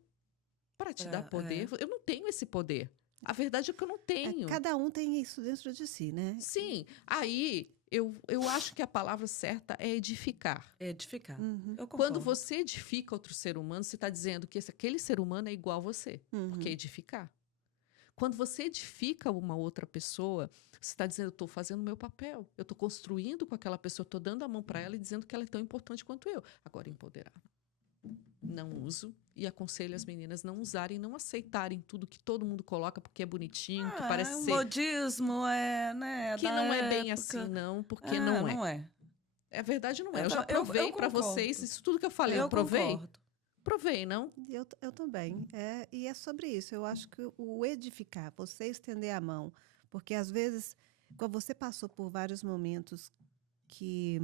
para te dar poder? Eu não tenho esse poder. A verdade é que eu não tenho. Cada um tem isso dentro de si, né? Sim. Aí, eu acho que a palavra certa é edificar. É edificar. Eu concordo. Quando você edifica outro ser humano, você está dizendo que aquele ser humano é igual a você. Porque é edificar. Quando você edifica uma outra pessoa, você está dizendo, eu estou fazendo o meu papel. Eu estou construindo com aquela pessoa, estou dando a mão para ela e dizendo que ela é tão importante quanto eu. Agora, empoderar. Não uso e aconselho as meninas não usarem, não aceitarem tudo que todo mundo coloca porque é bonitinho, que parece ser... modismo, né? Que não é bem assim, não, porque não é. Não é. A verdade não é. Eu Eu já ta- eu provei para concordo. vocês, isso tudo que eu falei, eu provei? Concordo. Provei, não? Eu também. E é sobre isso. Eu acho que o edificar, você estender a mão, porque às vezes, quando você passou por vários momentos que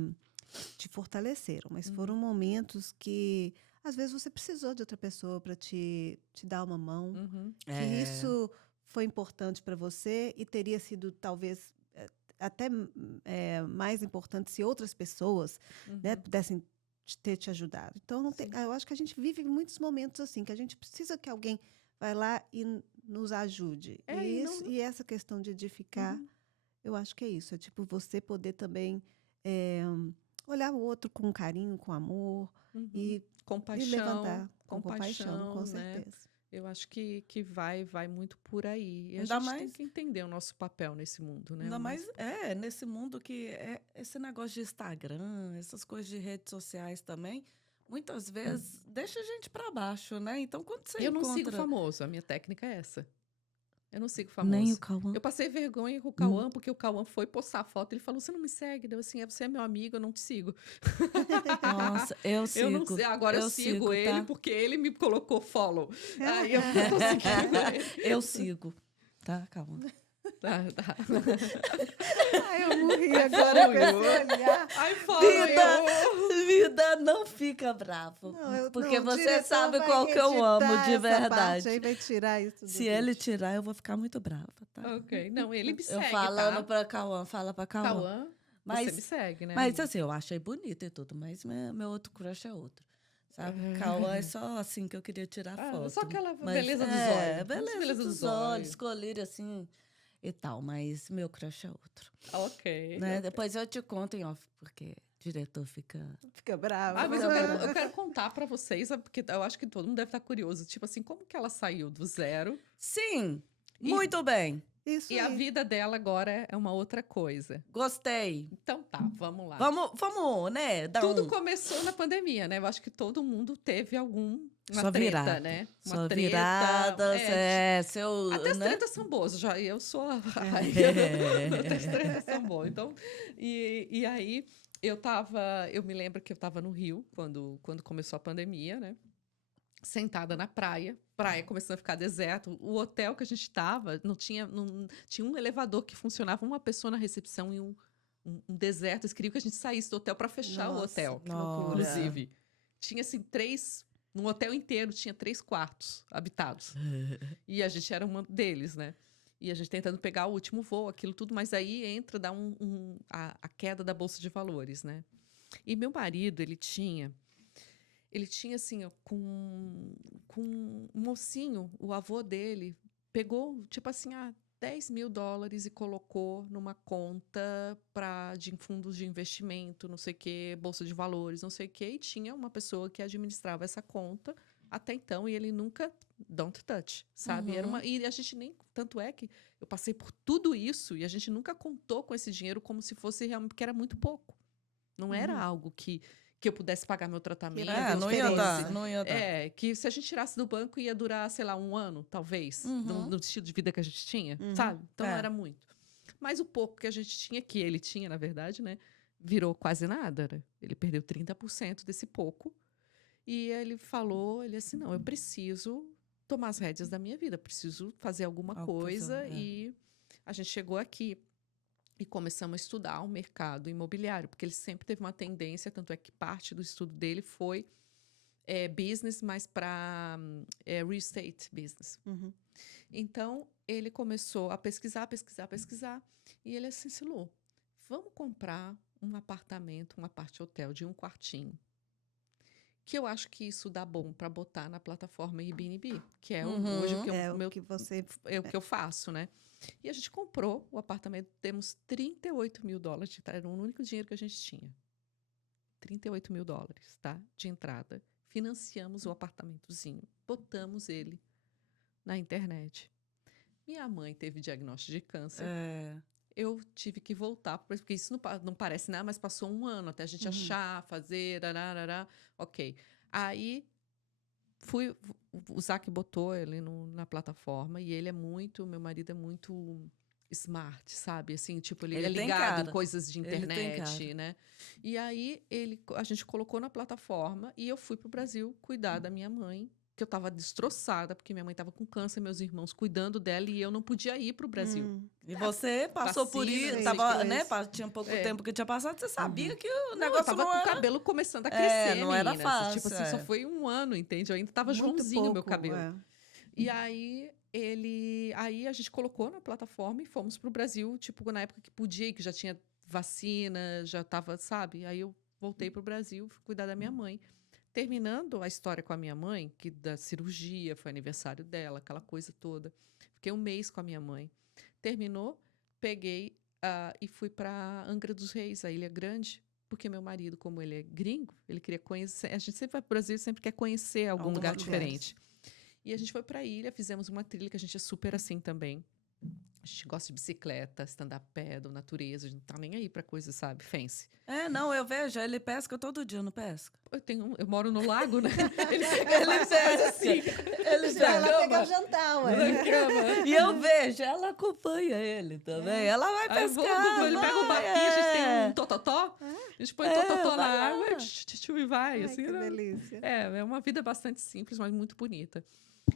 te fortaleceram, mas foram momentos que às vezes você precisou de outra pessoa para te dar uma mão, que isso foi importante para você e teria sido talvez até mais importante se outras pessoas né, pudessem ter te ajudado. Então, não tem, eu acho que a gente vive muitos momentos assim, que a gente precisa que alguém vai lá e nos ajude. E essa questão de edificar, eu acho que é isso. É tipo você poder também olhar o outro com carinho, com amor e levantar com compaixão, com certeza. Né? Eu acho que vai muito por aí. E a Ainda gente mais- tem que entender o nosso papel nesse mundo, né? Ainda mais nesse mundo que é esse negócio de Instagram, essas coisas de redes sociais também, muitas vezes deixa a gente para baixo, né? Então, quando você Eu não sigo encontra... famoso, a minha técnica é essa. Eu não sigo famoso. Nem o Cauã. Eu passei vergonha com o Cauã, porque o Cauã foi postar foto. Ele falou, você não me segue? Eu assim, você é meu amigo, eu não te sigo. Nossa, eu sigo. Eu não sei, agora eu sigo ele, tá? porque ele me colocou follow. Aí eu tô seguindo ele. Eu sigo, tá? Calma. Tá. Ai, eu morri agora com esse olhar. Ai, Vida, não fica bravo. Porque o você diretor sabe vai qual que eu amo, editar de essa verdade. parte aí, vai tirar isso do Se ele vídeo. tirar, eu vou ficar muito brava, tá? Ok. Não, ele me Eu segue, falando tá? pra Cauã, fala pra Cauã. Cauã, você Mas, me segue, né? mas assim, eu achei bonito e tudo, mas meu outro crush é outro. Sabe? Cauã é só assim que eu queria tirar foto. Só aquela Mas, beleza dos olhos. Beleza dos olhos, colírio assim e tal, mas meu crush é outro. Ok. Né? Ok. Depois eu te conto em off, porque o diretor fica... Fica bravo. Mas eu quero contar pra vocês, porque eu acho que todo mundo deve estar curioso. Tipo assim, como que ela saiu do zero Sim, E- muito bem. Isso e a aí. vida dela agora é uma outra coisa. Gostei. Então tá, vamos lá. Vamos, né? Dar Tudo um... começou na pandemia, né? Eu acho que todo mundo teve uma Só treta, virada. né? Uma Só treta. viradas, seu... Até as né? tretas são boas, eu sou a rainha das tretas são boas. Então, e aí eu me lembro que eu estava no Rio quando começou a pandemia, né? Sentada na praia começando a ficar deserto. O hotel que a gente estava não tinha um elevador que funcionava, uma pessoa na recepção e um deserto. Eles queriam que a gente saísse do hotel para fechar o Nossa, hotel. que loucura. Inclusive, tinha assim no hotel inteiro tinha 3 quartos habitados. E a gente era um deles, né? E a gente tentando pegar o último voo, aquilo tudo, mas aí dá a queda da Bolsa de Valores, né? E meu marido, ele tinha assim, ó, com um mocinho, o avô dele, pegou, tipo assim, $10 mil e colocou numa conta de fundos de investimento, não sei o quê, Bolsa de Valores, não sei o quê, e tinha uma pessoa que administrava essa conta até então, e ele nunca, don't touch, sabe? Uhum. E a gente nem, tanto é que eu passei por tudo isso, e a gente nunca contou com esse dinheiro como se fosse realmente, porque era muito pouco. Não era algo que eu pudesse pagar meu tratamento. Não ia dar, não ia dar. Que se a gente tirasse do banco ia durar, sei lá, 1 ano, talvez, no estilo de vida que a gente tinha, sabe? Então não era muito. Mas o pouco que a gente tinha, que ele tinha, na verdade, né, virou quase nada, né? Ele perdeu 30% desse pouco. E ele assim, não, eu preciso tomar as rédeas da minha vida, preciso fazer alguma coisa. E a gente chegou aqui. E começamos a estudar o mercado imobiliário, porque ele sempre teve uma tendência, tanto é que parte do estudo dele foi business, mas para real estate business. Uhum. Então, ele começou a pesquisar, e ele assim, Silu, vamos comprar um apartamento, um apart-hotel de 1 quartinho, que eu acho que isso dá bom para botar na plataforma Airbnb, que é hoje o que eu faço, né? E a gente comprou o apartamento, temos $38 mil de entrada, era o único dinheiro que a gente tinha. $38 mil, tá? De entrada. Financiamos o apartamentozinho, botamos ele na internet. Minha mãe teve diagnóstico de câncer. Eu tive que voltar, porque isso não parece nada, mas passou 1 ano até a gente achar, fazer, ok. Aí o Zac botou ele na plataforma e meu marido é muito smart, sabe? Assim, tipo, ele é ligado em coisas de internet, né? E aí a gente colocou na plataforma e eu fui pro Brasil cuidar da minha mãe, que eu tava destroçada, porque minha mãe tava com câncer, meus irmãos cuidando dela e eu não podia ir pro Brasil. E você passou por isso, tinha pouco tempo que tinha passado, você sabia que o negócio tava não com era... o cabelo começando a crescer, não era fácil. Tipo assim, só foi 1 ano, entende? Eu ainda tava Muito Joãozinho pouco, meu cabelo. E aí a gente colocou na plataforma e fomos pro Brasil, tipo, na época que podia, que já tinha vacina, já tava, sabe? Aí eu voltei pro Brasil, fui cuidar da minha mãe. Terminando a história com a minha mãe, que da cirurgia, foi aniversário dela, aquela coisa toda. Fiquei 1 mês com a minha mãe. Terminou, peguei e fui para Angra dos Reis, a Ilha Grande, porque meu marido, como ele é gringo, ele queria conhecer. A gente sempre vai para o Brasil e sempre quer conhecer algum lugar diferente. E a gente foi para a ilha, fizemos uma trilha que a gente é super assim também. A gente gosta de bicicleta, stand-up paddle, natureza, a gente não tá nem aí pra coisa, sabe, fancy. Não, eu vejo, ele pesca todo dia, não pesca? Eu moro no lago, né? Ele pesca assim. Ele Ela pega o jantar, ué. E eu vejo, ela acompanha ele também. Ela vai pescar. Ele pega um barquinho, a gente tem um tototó, a gente põe tototó na água e vai. Ai, assim, que né? delícia. É uma vida bastante simples, mas muito bonita.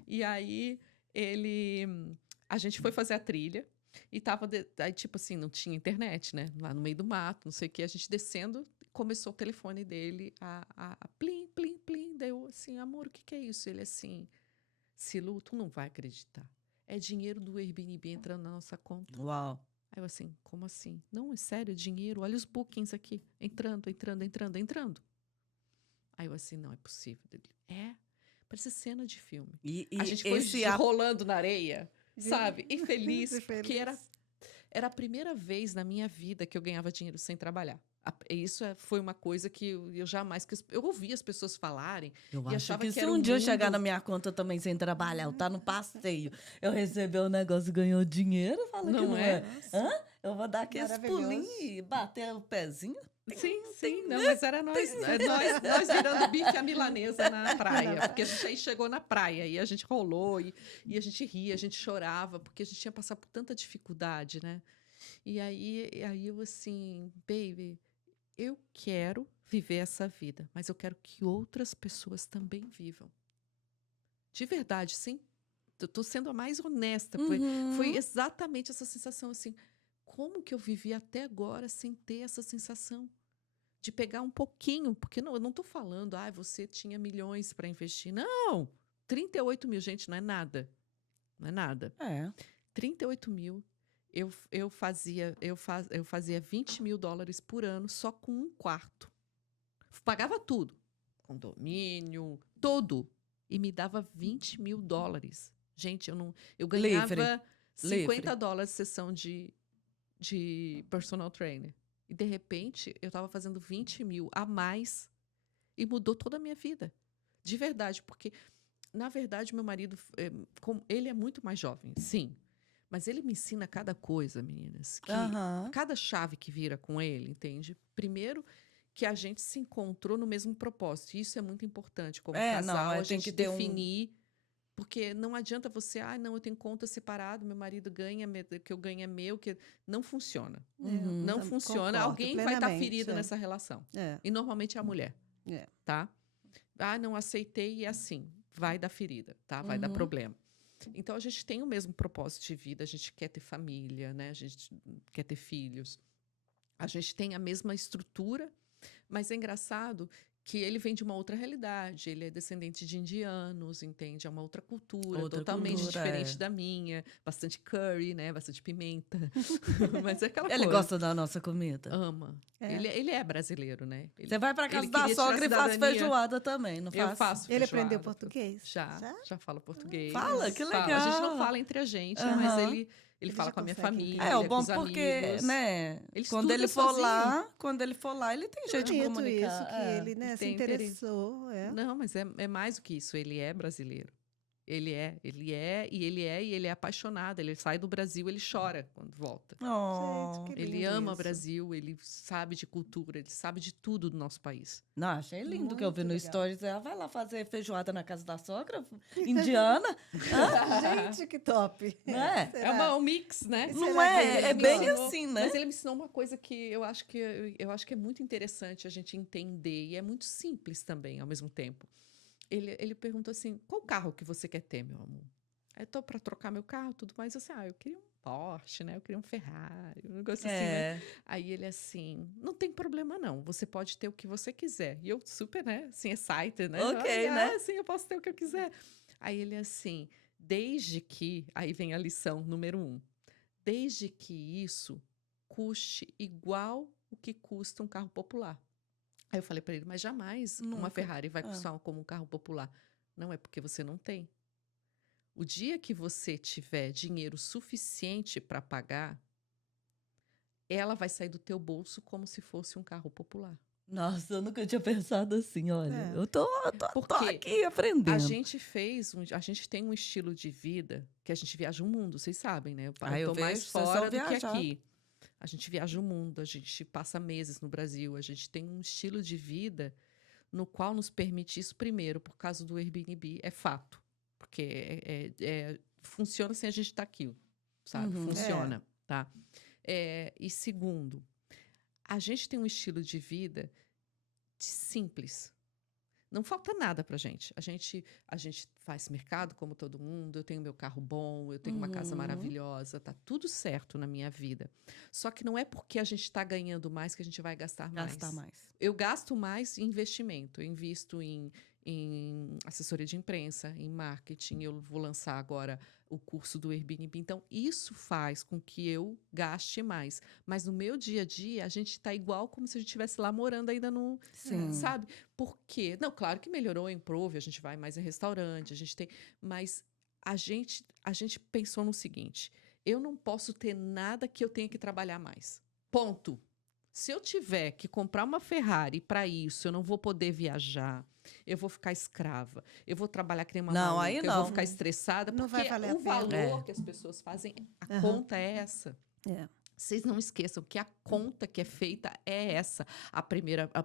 E aí, a gente foi fazer a trilha. E tava, aí tipo assim, não tinha internet, né? Lá no meio do mato, não sei o que, a gente descendo, começou o telefone dele a plim, plim, plim. Daí eu assim, amor, o que que é isso? Ele assim, Silu, tu não vai acreditar. É dinheiro do Airbnb entrando na nossa conta. Uau. Aí eu assim, como assim? Não, é sério, é dinheiro, olha os bookings aqui, entrando, entrando, entrando, entrando. Aí eu assim, não é possível. Ele, parece cena de filme. A gente foi rolando na areia, sabe? E feliz, porque era a primeira vez na minha vida que eu ganhava dinheiro sem trabalhar. Isso foi uma coisa que eu jamais... Eu ouvia as pessoas falarem Eu e acho achava que que se era um um dia eu chegar mundo... na minha conta também sem trabalhar, eu tá no passeio, eu receber o negócio e ganhou dinheiro, fala que Não não é? é. Hã? Eu vou dar aqueles Maravilhoso. pulinhos e bater o pezinho. Sim, não, mas era nós virando bife à milanesa na praia, porque a gente aí chegou na praia e a gente rolou e a gente ria, a gente chorava, porque a gente tinha passado por tanta dificuldade, né? E aí eu assim, baby, eu quero viver essa vida, mas eu quero que outras pessoas também vivam. De verdade, sim. Eu tô sendo a mais honesta. Foi exatamente essa sensação assim. Como que eu vivi até agora sem ter essa sensação? De pegar um pouquinho, porque eu não estou falando, você tinha milhões para investir. Não! 38 mil, gente, não é nada. Não é nada. É. 38 mil, eu fazia $20 mil por ano só com um quarto. Pagava tudo. Condomínio, tudo. E me dava $20 mil. Gente, eu ganhava $50 sessão de personal trainer. E, de repente, eu estava fazendo 20 mil a mais e mudou toda a minha vida. De verdade, porque, na verdade, meu marido, ele é muito mais jovem, sim. Mas ele me ensina cada coisa, meninas. Que cada chave que vira com ele, entende? Primeiro, que a gente se encontrou no mesmo propósito. Isso é muito importante. Como casal, a gente definir... Porque não adianta você, não, eu tenho conta separada, meu marido ganha, que eu ganho é meu, que não funciona. Não funciona. Alguém vai estar ferida nessa relação. E normalmente é a mulher. Tá? Não aceitei e é assim. Vai dar ferida, tá? Vai dar problema. Então, a gente tem o mesmo propósito de vida, a gente quer ter família, né? A gente quer ter filhos. A gente tem a mesma estrutura, mas é engraçado que ele vem de uma outra realidade, ele é descendente de indianos, entende? É uma outra cultura, totalmente diferente da minha. Bastante curry, né? Bastante pimenta. Mas é aquela coisa. Ele gosta da nossa comida? Ama. Ele é brasileiro, né? Você vai pra casa da sogra e faz feijoada também, não faz? Eu faço Ele feijoada. aprendeu português? Já fala português. Fala, que legal. A gente não fala entre a gente, mas ele fala com a minha família, É o bom com os porque, amigos. né? Ele quando ele for sozinho. lá, ele tem jeito de comunicar. Isso que ele, né, se interessou. Não, mas é mais do que isso. Ele é brasileiro. Ele é apaixonado. Ele sai do Brasil, ele chora quando volta. Gente, que Ele lindo ama o isso. Brasil, ele sabe de cultura, ele sabe de tudo do nosso país. Não, achei lindo Muito que eu vi no legal. Stories. Ela vai lá fazer feijoada na casa da sogra, indiana. Gente, que top. Né? Será? Um mix, né? Não Será é? que É ele bem ensinou? assim, né? Mas ele me ensinou uma coisa que eu acho que é muito interessante a gente entender e é muito simples também ao mesmo tempo. Ele perguntou assim: qual carro que você quer ter, meu amor? Aí eu tô para trocar meu carro, tudo mais. Assim, eu queria um Porsche, né? Eu queria um Ferrari, um negócio assim, né? Aí ele assim, não tem problema não, você pode ter o que você quiser. E eu super, né? Assim, excited, né? Ok, né? Sim, eu posso ter o que eu quiser. Aí ele assim, desde que... Aí vem a lição número 1. Desde que isso custe igual o que custa um carro popular. Aí eu falei para ele, mas jamais uma Ferrari vai custar como um carro popular. Não, é porque você não tem. O dia que você tiver dinheiro suficiente para pagar, ela vai sair do teu bolso como se fosse um carro popular. Nossa, eu nunca tinha pensado assim, olha. Eu tô Porque aqui aprendendo. a gente tem um estilo de vida que a gente viaja o mundo, vocês sabem, né? Eu tô mais fora do que aqui. A gente viaja o mundo, a gente passa meses no Brasil, a gente tem um estilo de vida no qual nos permite isso, primeiro, por causa do Airbnb, é fato. Porque funciona sem a gente estar aqui, sabe? Funciona, tá? E segundo, a gente tem um estilo de vida simples. Não falta nada pra gente. A gente faz mercado como todo mundo, eu tenho meu carro bom, eu tenho uma casa Uhum. maravilhosa, tá tudo certo na minha vida. Só que não é porque a gente está ganhando mais que a gente vai gastar Gastar mais. mais. Eu gasto mais em investimento. Eu invisto em assessoria de imprensa, em marketing. Eu vou lançar agora o curso do Airbnb. Então, isso faz com que eu gaste mais. Mas no meu dia a dia, a gente está igual como se a gente estivesse lá morando ainda no. Sim. Sabe? Por quê? Não, claro que melhorou, improve, a gente vai mais em restaurante, a gente tem. Mas a gente pensou no seguinte: eu não posso ter nada que eu tenha que trabalhar mais. Ponto. Se eu tiver que comprar uma Ferrari para isso, eu não vou poder viajar, eu vou ficar escrava, eu vou trabalhar que nem uma Não, aí maluca, eu vou não. ficar estressada, Não vai porque valer a o pena. valor É. que as pessoas fazem, a Aham. conta é essa. É. Vocês não esqueçam que a conta que é feita é essa.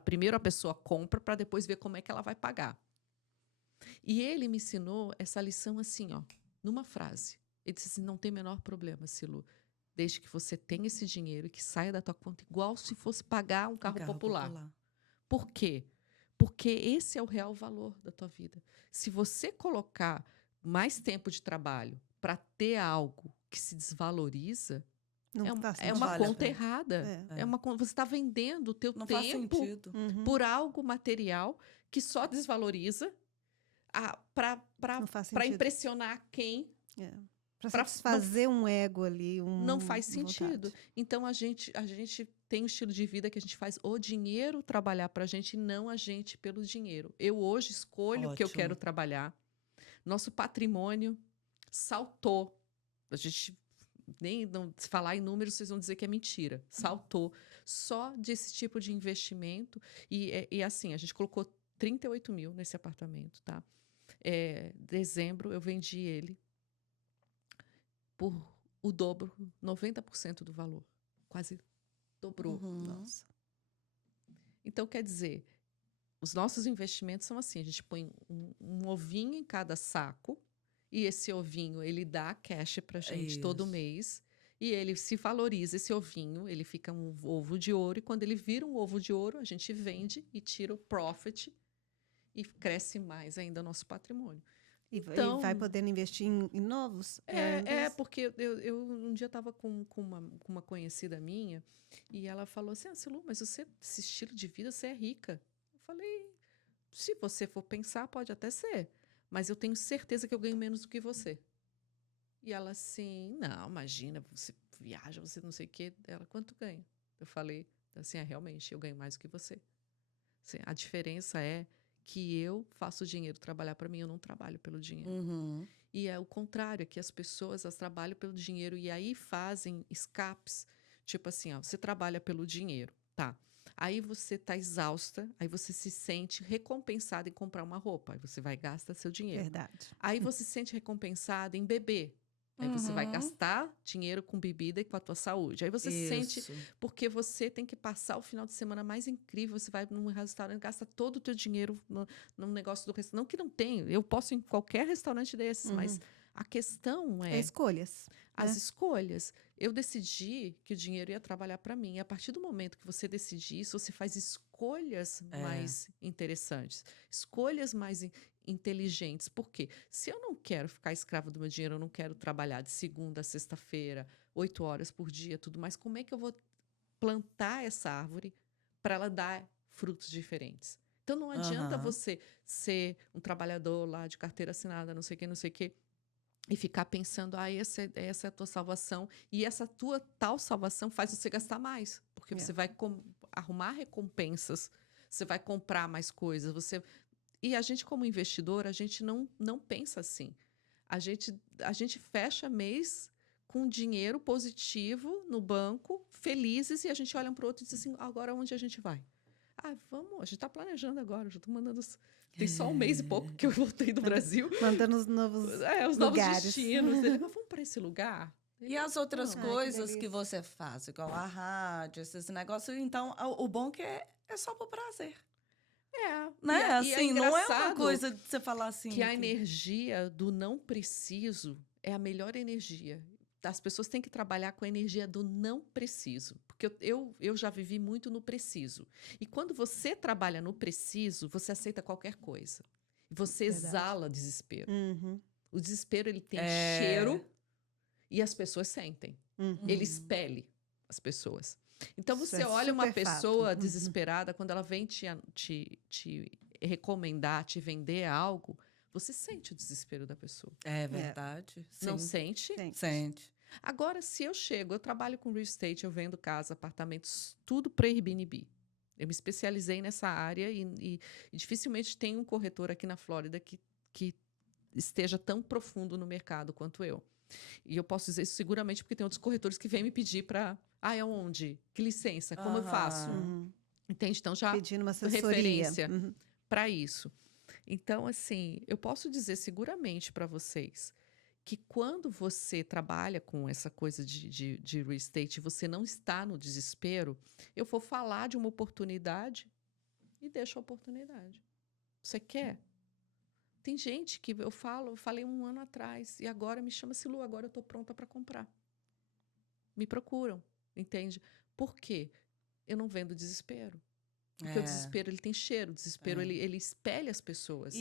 Primeiro a pessoa compra para depois ver como é que ela vai pagar. E ele me ensinou essa lição assim, ó, numa frase. Ele disse assim: não tem o menor problema, Silu, desde que você tenha esse dinheiro e que saia da tua conta igual se fosse pagar um Um carro carro popular. popular. Por quê? Porque esse é o real valor da tua vida. Se você colocar mais tempo de trabalho para ter algo que se desvaloriza, Não faz é Não uma vale a conta pena. errada. É. É. Você está vendendo o teu Não faz tempo sentido. Uhum. por algo material que só desvaloriza para Não faz para sentido. impressionar quem É. Para pra- satisfazer um ego ali, não faz sentido. vontade. Então a gente tem um estilo de vida que a gente faz o dinheiro trabalhar para a gente e não a gente pelo dinheiro. Eu hoje escolho o que eu Ótimo. quero trabalhar. Nosso patrimônio saltou. A gente nem não, se falar em números, vocês vão dizer que é mentira. Saltou. Só desse tipo de investimento. E assim, a gente colocou 38 mil nesse apartamento, tá? Dezembro eu vendi ele por o dobro, 90% do valor. Quase dobrou. Uhum. Nossa. Então, quer dizer, os nossos investimentos são assim: a gente põe um ovinho em cada saco, e esse ovinho ele dá cash pra gente todo Isso. mês, e ele se valoriza, esse ovinho, ele fica um ovo de ouro, e quando ele vira um ovo de ouro, a gente vende e tira o profit, e cresce mais ainda o nosso patrimônio. E Então, vai podendo investir em novos porque eu um dia estava com uma conhecida minha e ela falou assim: Silu, mas você, esse estilo de vida, você é rica. Eu falei: se você for pensar, pode até ser, mas eu tenho certeza que eu ganho menos do que você. E ela assim: não, imagina, você viaja, você não sei o quê. Ela: quanto ganha? Eu falei assim: realmente, eu ganho mais do que você. Assim, a diferença é que eu faço o dinheiro trabalhar para mim, eu não trabalho pelo dinheiro. Uhum. E é o contrário, é que as pessoas elas trabalham pelo dinheiro e aí fazem escapes. Tipo assim, ó, você trabalha pelo dinheiro, tá? Aí você tá exausta, aí você se sente recompensada em comprar uma roupa, aí você vai e gasta seu dinheiro. Verdade. Aí você se sente recompensada em beber. Aí você vai Uhum. gastar dinheiro com bebida e com a tua saúde. Aí você se sente Isso. porque você tem que passar o final de semana mais incrível. Você vai num restaurante, gasta todo o teu dinheiro num negócio do restaurante. Não que não tenha, eu posso ir em qualquer restaurante desses, mas a questão É é escolhas. as né? escolhas. Eu decidi que o dinheiro ia trabalhar para mim. E a partir do momento que você decide isso, você faz escolhas mais interessantes, escolhas mais inteligentes. Por quê? Se eu não quero ficar escravo do meu dinheiro, eu não quero trabalhar de segunda a sexta-feira, 8 horas por dia, tudo mais, como é que eu vou plantar essa árvore para ela dar frutos diferentes? Então não adianta Aham. você ser um trabalhador lá de carteira assinada, não sei o quê, e ficar pensando, essa é a tua salvação. E essa tua tal salvação faz você gastar mais. Porque você vai arrumar recompensas, você vai comprar mais coisas. E a gente, como investidor, a gente não pensa assim. A gente fecha mês com dinheiro positivo no banco, felizes, e a gente olha um para o outro e diz assim, agora onde a gente vai? Vamos, a gente está planejando agora, já estou mandando... Tem só um mês e pouco que eu voltei do Brasil. Mandando os novos Os novos lugares. destinos. Ele, mas vamos para esse lugar? E as outras Ai, que coisas que delícia. você faz, igual a rádio, esses negócios, então o bom que é só por prazer. Né? E Assim, não é uma engraçado coisa de você falar assim. que a energia do não preciso é a melhor energia. as pessoas têm que trabalhar com a energia do não preciso. Porque eu já vivi muito no preciso. E quando você trabalha no preciso, você aceita qualquer coisa. E você Verdade. exala desespero. Uhum. O desespero, ele tem É. cheiro e as pessoas sentem. Uhum. Ele expele as pessoas. Então, Isso você é olha uma super fato. pessoa Uhum. desesperada, quando ela vem te recomendar, te vender algo, você sente o desespero da pessoa. É verdade. Não Sim. sente? Gente, Sente. Agora, se eu trabalho com real estate, eu vendo casa, apartamentos, tudo para Airbnb. Eu me especializei nessa área e dificilmente tem um corretor aqui na Flórida que esteja tão profundo no mercado quanto eu. E eu posso dizer isso seguramente porque tem outros corretores que vêm me pedir para... Ah, é onde? Que licença? Como eu faço? Aham. uhum. Entende? Então, já Pedindo uma assessoria. referência Uhum. para isso. Então, assim, eu posso dizer seguramente para vocês que quando você trabalha com essa coisa de real estate, você não está no desespero, eu vou falar de uma oportunidade e deixo a oportunidade. Você quer? Tem gente que eu falei 1 ano atrás, e agora me chama Lu, agora eu estou pronta para comprar. Me procuram, entende? Por quê? Eu não vendo desespero. Porque o desespero, ele tem cheiro, o desespero, É. ele espelha as pessoas.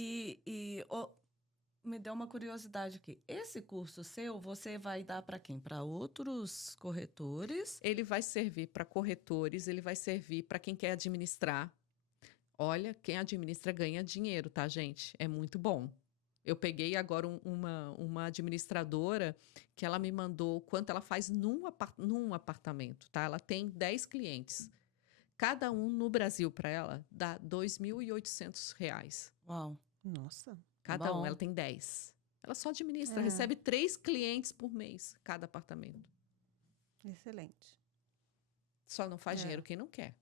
Me deu uma curiosidade aqui. Esse curso seu, você vai dar para quem? Para outros corretores? Ele vai servir para corretores, ele vai servir para quem quer administrar. Olha, quem administra ganha dinheiro, tá, gente? É muito bom. Eu peguei agora uma administradora que ela me mandou quanto ela faz num apartamento, tá? Ela tem 10 clientes. Cada um no Brasil para ela dá R$ 2.800. Uau. Nossa. Cada um, Bom. ela tem 10. Ela só administra, É. recebe 3 clientes por mês, cada apartamento. Excelente. Só não faz É. dinheiro quem não quer.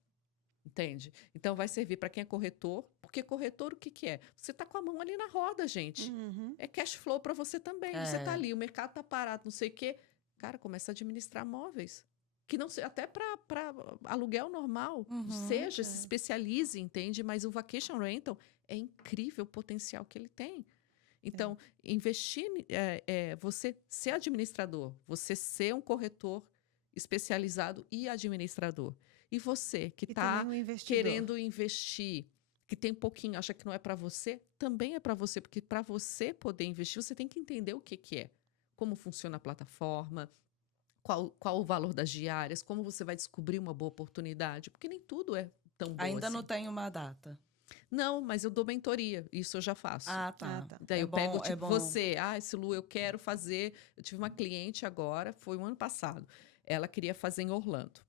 Entende? Então vai servir para quem é corretor, porque corretor o que que é? Você tá com a mão ali na roda, gente. Uhum. É cash flow para você também. É. Você tá ali, o mercado tá parado, não sei o quê. Cara, começa a administrar móveis. Que não até para aluguel normal, Uhum, seja, é. se especialize, entende? Mas o vacation rental é incrível o potencial que ele tem. Então, investir, você ser administrador, você ser um corretor especializado e administrador. E você que E está também um investidor. querendo investir, que tem pouquinho, acha que não é para você, também é para você, porque para você poder investir, você tem que entender o que que é, como funciona a plataforma, qual o valor das diárias, como você vai descobrir uma boa oportunidade, porque nem tudo é tão bom Ainda assim. não tem uma data. Não, mas eu dou mentoria, isso eu já faço. Ah, tá. Ah, tá. Daí É eu bom, pego, é tipo, bom. você, esse Lu, eu quero fazer. Eu tive uma cliente agora, foi um ano passado. Ela queria fazer em Orlando.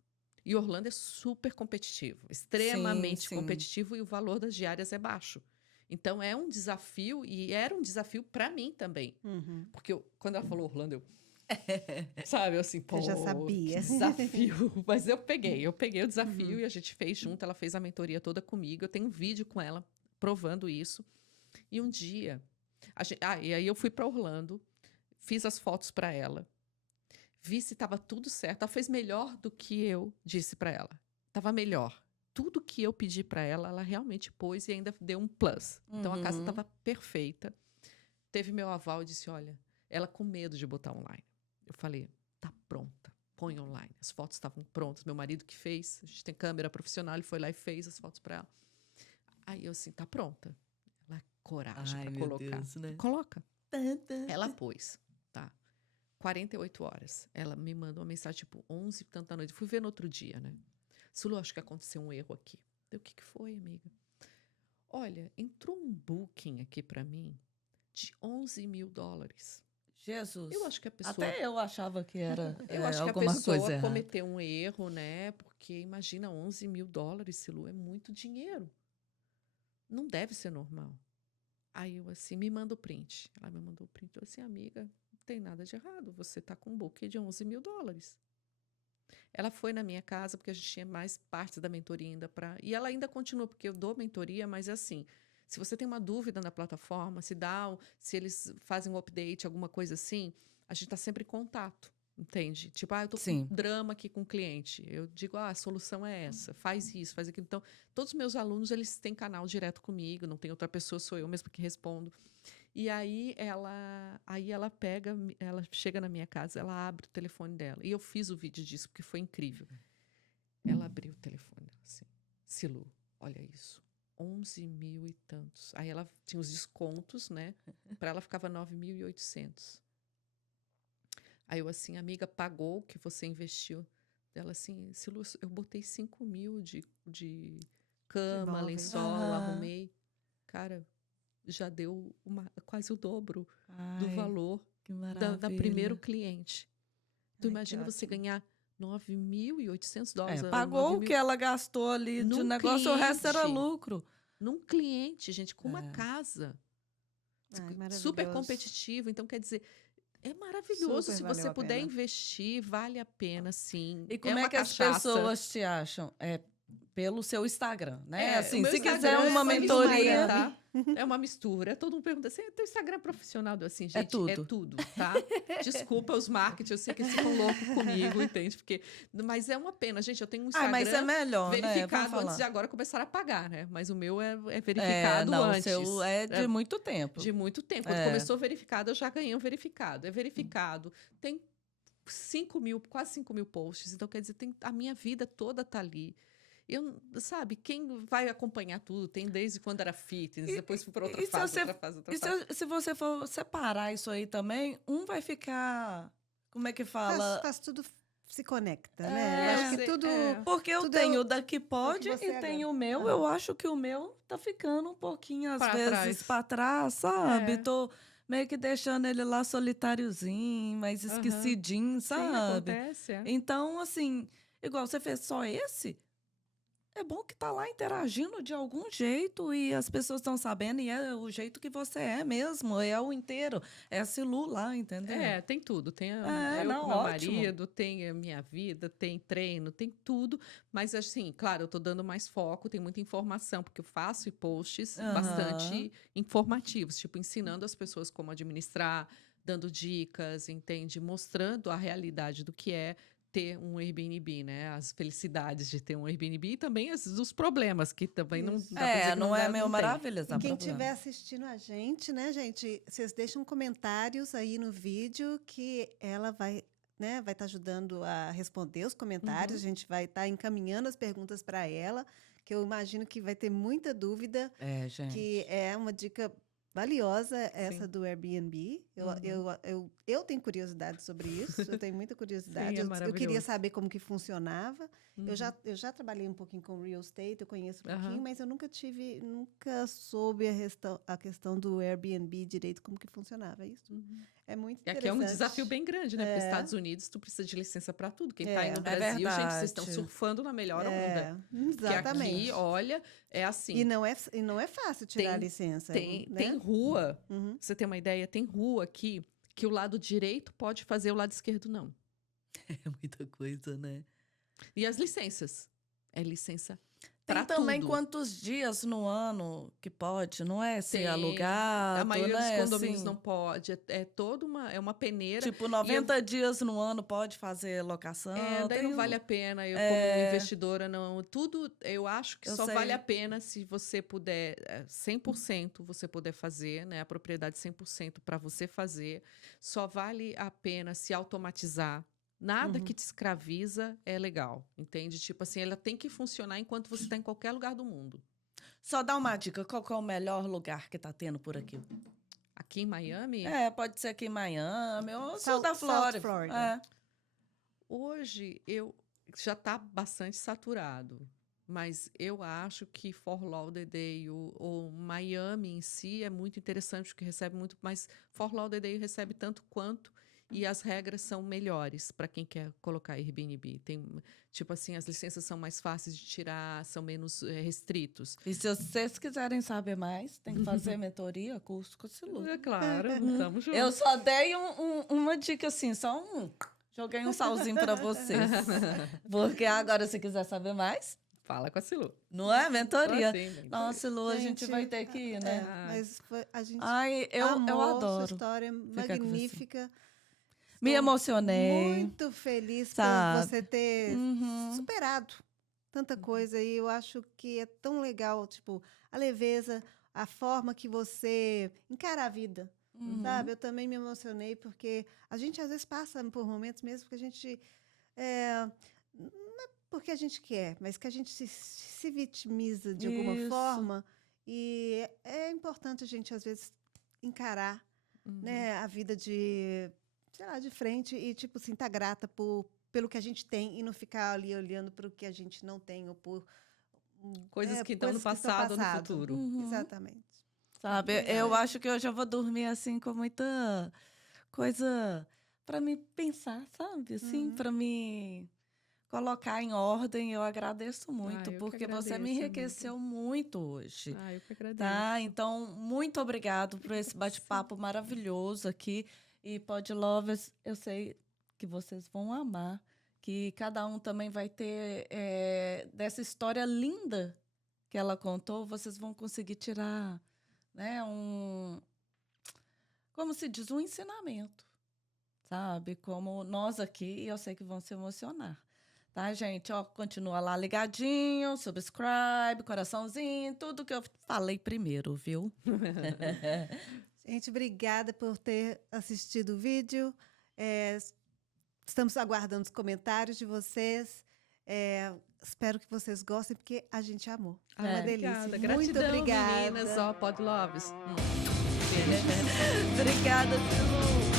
E Orlando é super competitivo, extremamente sim. competitivo, e o valor das diárias é baixo. Então é um desafio, e era um desafio para mim também. Uhum. Porque quando ela falou Orlando, sabe, eu assim, pô, já sabia. que desafio. Mas eu peguei o desafio e a gente fez junto, ela fez a mentoria toda comigo. Eu tenho um vídeo com ela provando isso. E um dia, e aí eu fui para Orlando, fiz as fotos para ela, vi se estava tudo certo. Ela fez melhor do que eu disse para ela. Tava melhor. Tudo que eu pedi para ela, ela realmente pôs e ainda deu um plus. Então a casa Uhum. estava perfeita. Teve meu aval e disse: olha, ela com medo de botar online. Eu falei: tá pronta, põe online. As fotos estavam prontas. Meu marido que fez, a gente tem câmera profissional, ele foi lá e fez as fotos para ela. Aí eu assim: tá pronta. Ela, coragem Ai, para meu colocar. Deus, né? Coloca. Ela pôs, tá? 48 horas. Ela me mandou uma mensagem, tipo, 11 e tanta noite. Fui ver no outro dia, né? Sulu, acho que aconteceu um erro aqui. O que foi, amiga? Olha, entrou um booking aqui para mim de $11.000. Jesus. Eu acho que a pessoa... Até eu achava que era Eu acho que a alguma pessoa coisa errada. cometeu um erro, né? Porque imagina, $11.000, Silu, é muito dinheiro. Não deve ser normal. Aí eu assim, me manda o print. Ela me mandou o print. Eu assim, amiga, não tem nada de errado. Você tá com um booking de $11.000. Ela foi na minha casa, porque a gente tinha mais partes da mentoria ainda para... E ela ainda continua, porque eu dou mentoria, mas é assim, se você tem uma dúvida na plataforma, se eles fazem um update, alguma coisa assim, a gente está sempre em contato, entende? Tipo, eu tô com Sim. um drama aqui com o cliente. Eu digo, a solução é essa, faz isso, faz aquilo. Então, todos os meus alunos, eles têm canal direto comigo, não tem outra pessoa, sou eu mesma que respondo. E aí ela pega, ela chega na minha casa, ela abre o telefone dela. E eu fiz o vídeo disso, porque foi incrível. Ela abriu o telefone, assim, Silu, olha isso, 11 mil e tantos. Aí ela tinha os descontos, né? Para ela ficava 9.800. Aí eu assim, amiga, pagou o que você investiu? Ela assim, Silu, eu botei 5 mil de cama, móveis. lençol, Aham. arrumei. Cara, já deu quase o dobro do Ai, valor que da primeiro maravilha. cliente. Tu Ai, que imagina você ótimo. ganhar $9.800 ou Pagou 9 o que mil ela gastou ali de num negócio, o resto era cliente. lucro. Num cliente, gente, com uma É. casa. Ai, Super maravilhoso. competitivo. Então, quer dizer, é maravilhoso. Super Se valeu você a puder pena. investir, vale a pena, sim. E É como é uma que as cachaça. pessoas te acham? É pelo seu Instagram, né? O Assim, meu se quiser Instagram é uma uma mentoria, mistura, tá? É uma mistura. Todo mundo pergunta assim, teu Instagram é profissional? Eu, assim, é gente, é tudo. tudo, tá? Desculpa os marketing, eu sei que eles ficam loucos comigo, entende? Mas é uma pena. Gente, eu tenho um Ai, mas é Instagram melhor, né? Vamos verificado antes de falar. agora começar a pagar, né? Mas o meu é É, verificado não, o seu antes. é de muito tempo. De muito tempo. Quando É. começou verificado, eu já ganhei um verificado. É verificado. Tem 5 mil, quase 5 mil posts. Então, quer dizer, a minha vida toda tá ali. Sabe, quem vai acompanhar tudo? Tem desde quando era fitness, E, depois fui para outra e se fase, você, outra fase, outra e fase. se você for separar isso aí também, um vai ficar, como é que fala? Faz tudo se conecta, né? Eu É, acho que tudo, porque eu tudo é tenho o daqui pode você e é tenho agora. o meu. Aham. Eu acho que o meu tá ficando um pouquinho, às Para vezes, trás. para trás, sabe? É. Tô meio que deixando ele lá solitáriozinho, mas Aham. esquecidinho, Sim, sabe? acontece. Então, assim, igual você fez só esse, é bom que tá lá interagindo de algum jeito e as pessoas estão sabendo e é o jeito que você é mesmo, é o inteiro, é a Silu lá, entendeu? Tem tudo. Tem É, eu com não, meu ótimo. marido, tem a minha vida, tem treino, tem tudo. Mas, assim, claro, eu tô dando mais foco, tem muita informação, porque eu faço posts Aham. bastante informativos, tipo, ensinando as pessoas como administrar, dando dicas, entende? Mostrando a realidade do que é ter um Airbnb, né? As felicidades de ter um Airbnb e também os problemas, que também não Isso. dá pra dizer que Não é não meio tem. maravilhoso, E dá quem problema. estiver assistindo a gente, né, gente, vocês deixam comentários aí no vídeo que ela vai, né, vai estar ajudando a responder os comentários. A gente vai estar encaminhando as perguntas para ela, que eu imagino que vai ter muita dúvida, É, que gente. é uma dica valiosa essa Sim. do Airbnb. Eu tenho curiosidade sobre isso, eu tenho muita curiosidade. Sim, é Eu queria maravilhoso. saber como que funcionava. Uhum. Eu já trabalhei um pouquinho com real estate, eu conheço um pouquinho, Aham. mas eu nunca soube a questão do Airbnb direito, como que funcionava. Isso Uhum. é muito E aqui é um interessante. desafio bem grande, né? Porque É. Estados Unidos, tu precisa de licença para tudo. Quem tá aí no É. É Brasil, gente, vocês estão verdade. surfando na melhor onda. Porque Exatamente. aqui, olha, é assim. E não é fácil tirar a licença, Tem né? rua, Uhum. pra você ter uma ideia, tem rua aqui que o lado direito pode fazer, o lado esquerdo não. É muita coisa, né? E as licenças? É licença Tem para também tudo. quantos dias no ano que pode, não é? Ser Tem. alugado, A maioria né? dos condomínios Assim, não pode. É toda uma peneira. tipo, 90 dias no ano pode fazer locação. Daí tem não vale um- a pena. Eu, como investidora, não. Tudo eu acho que Eu só sei. vale a pena se você puder, 100% você puder fazer, né? A propriedade 100% para você fazer. Só vale a pena se automatizar. Nada que te escraviza é legal, entende? Tipo assim, ela tem que funcionar enquanto você está em qualquer lugar do mundo. Só dá uma dica, qual que é o melhor lugar que tá tendo por aqui? Aqui em Miami, Pode ser aqui em Miami ou sul South da Flórida. Florida. hoje já está bastante saturado. Mas eu acho que Fort Lauderdale ou Miami em si é muito interessante, porque recebe muito, mas Fort Lauderdale recebe tanto quanto e as regras são melhores para quem quer colocar Airbnb. Tem, tipo assim, as licenças são mais fáceis de tirar, são menos restritos. E se vocês quiserem saber mais, tem que fazer mentoria, curso com o Silu. É claro, tamo junto. Eu só dei uma dica assim, joguei um salzinho para vocês. Porque agora, se quiser saber mais, Fala com a Silu. não é mentoria. Assim, Nossa, Silu, a gente vai ter que ir, né? Mas a gente Ai, eu amou sua adoro. história com você. magnífica. Me Estou emocionei. muito feliz por sabe? você ter Uhum. superado tanta coisa. E eu acho que é tão legal, tipo, a leveza, a forma que você encara a vida, Uhum. sabe? Eu também me emocionei porque a gente às vezes passa por momentos mesmo que a gente não é porque a gente quer, mas que a gente se vitimiza de alguma Isso. forma e é importante a gente às vezes encarar, Uhum. né, a vida sei lá, de frente e tipo assim, tá grata pelo que a gente tem e não ficar ali olhando para o que a gente não tem ou por Coisas que estão no coisas que estão passado ou no passado. futuro. Uhum. Exatamente. Sabe, Verdade. eu acho que hoje eu vou dormir assim com muita coisa para me pensar, sabe? Assim, Uhum. para me colocar em ordem. Eu agradeço muito, Eu que porque você me agradeço, amiga. enriqueceu muito hoje, Eu que agradeço. tá? Então, muito obrigado por esse bate-papo maravilhoso aqui. E Pod Lovers, eu sei que vocês vão amar, que cada um também vai ter dessa história linda que ela contou, vocês vão conseguir tirar, né, como se diz, um ensinamento, sabe? Como nós aqui, eu sei que vão se emocionar. Tá, gente? Ó, continua lá ligadinho, subscribe, coraçãozinho, tudo que eu falei primeiro, viu? Gente, obrigada por ter assistido o vídeo. Estamos aguardando os comentários de vocês. Espero que vocês gostem, porque a gente amou. Foi uma delícia. Obrigada. Muito Gratidão, obrigada. meninas. Ó, Pod Loves. Obrigada, Silu.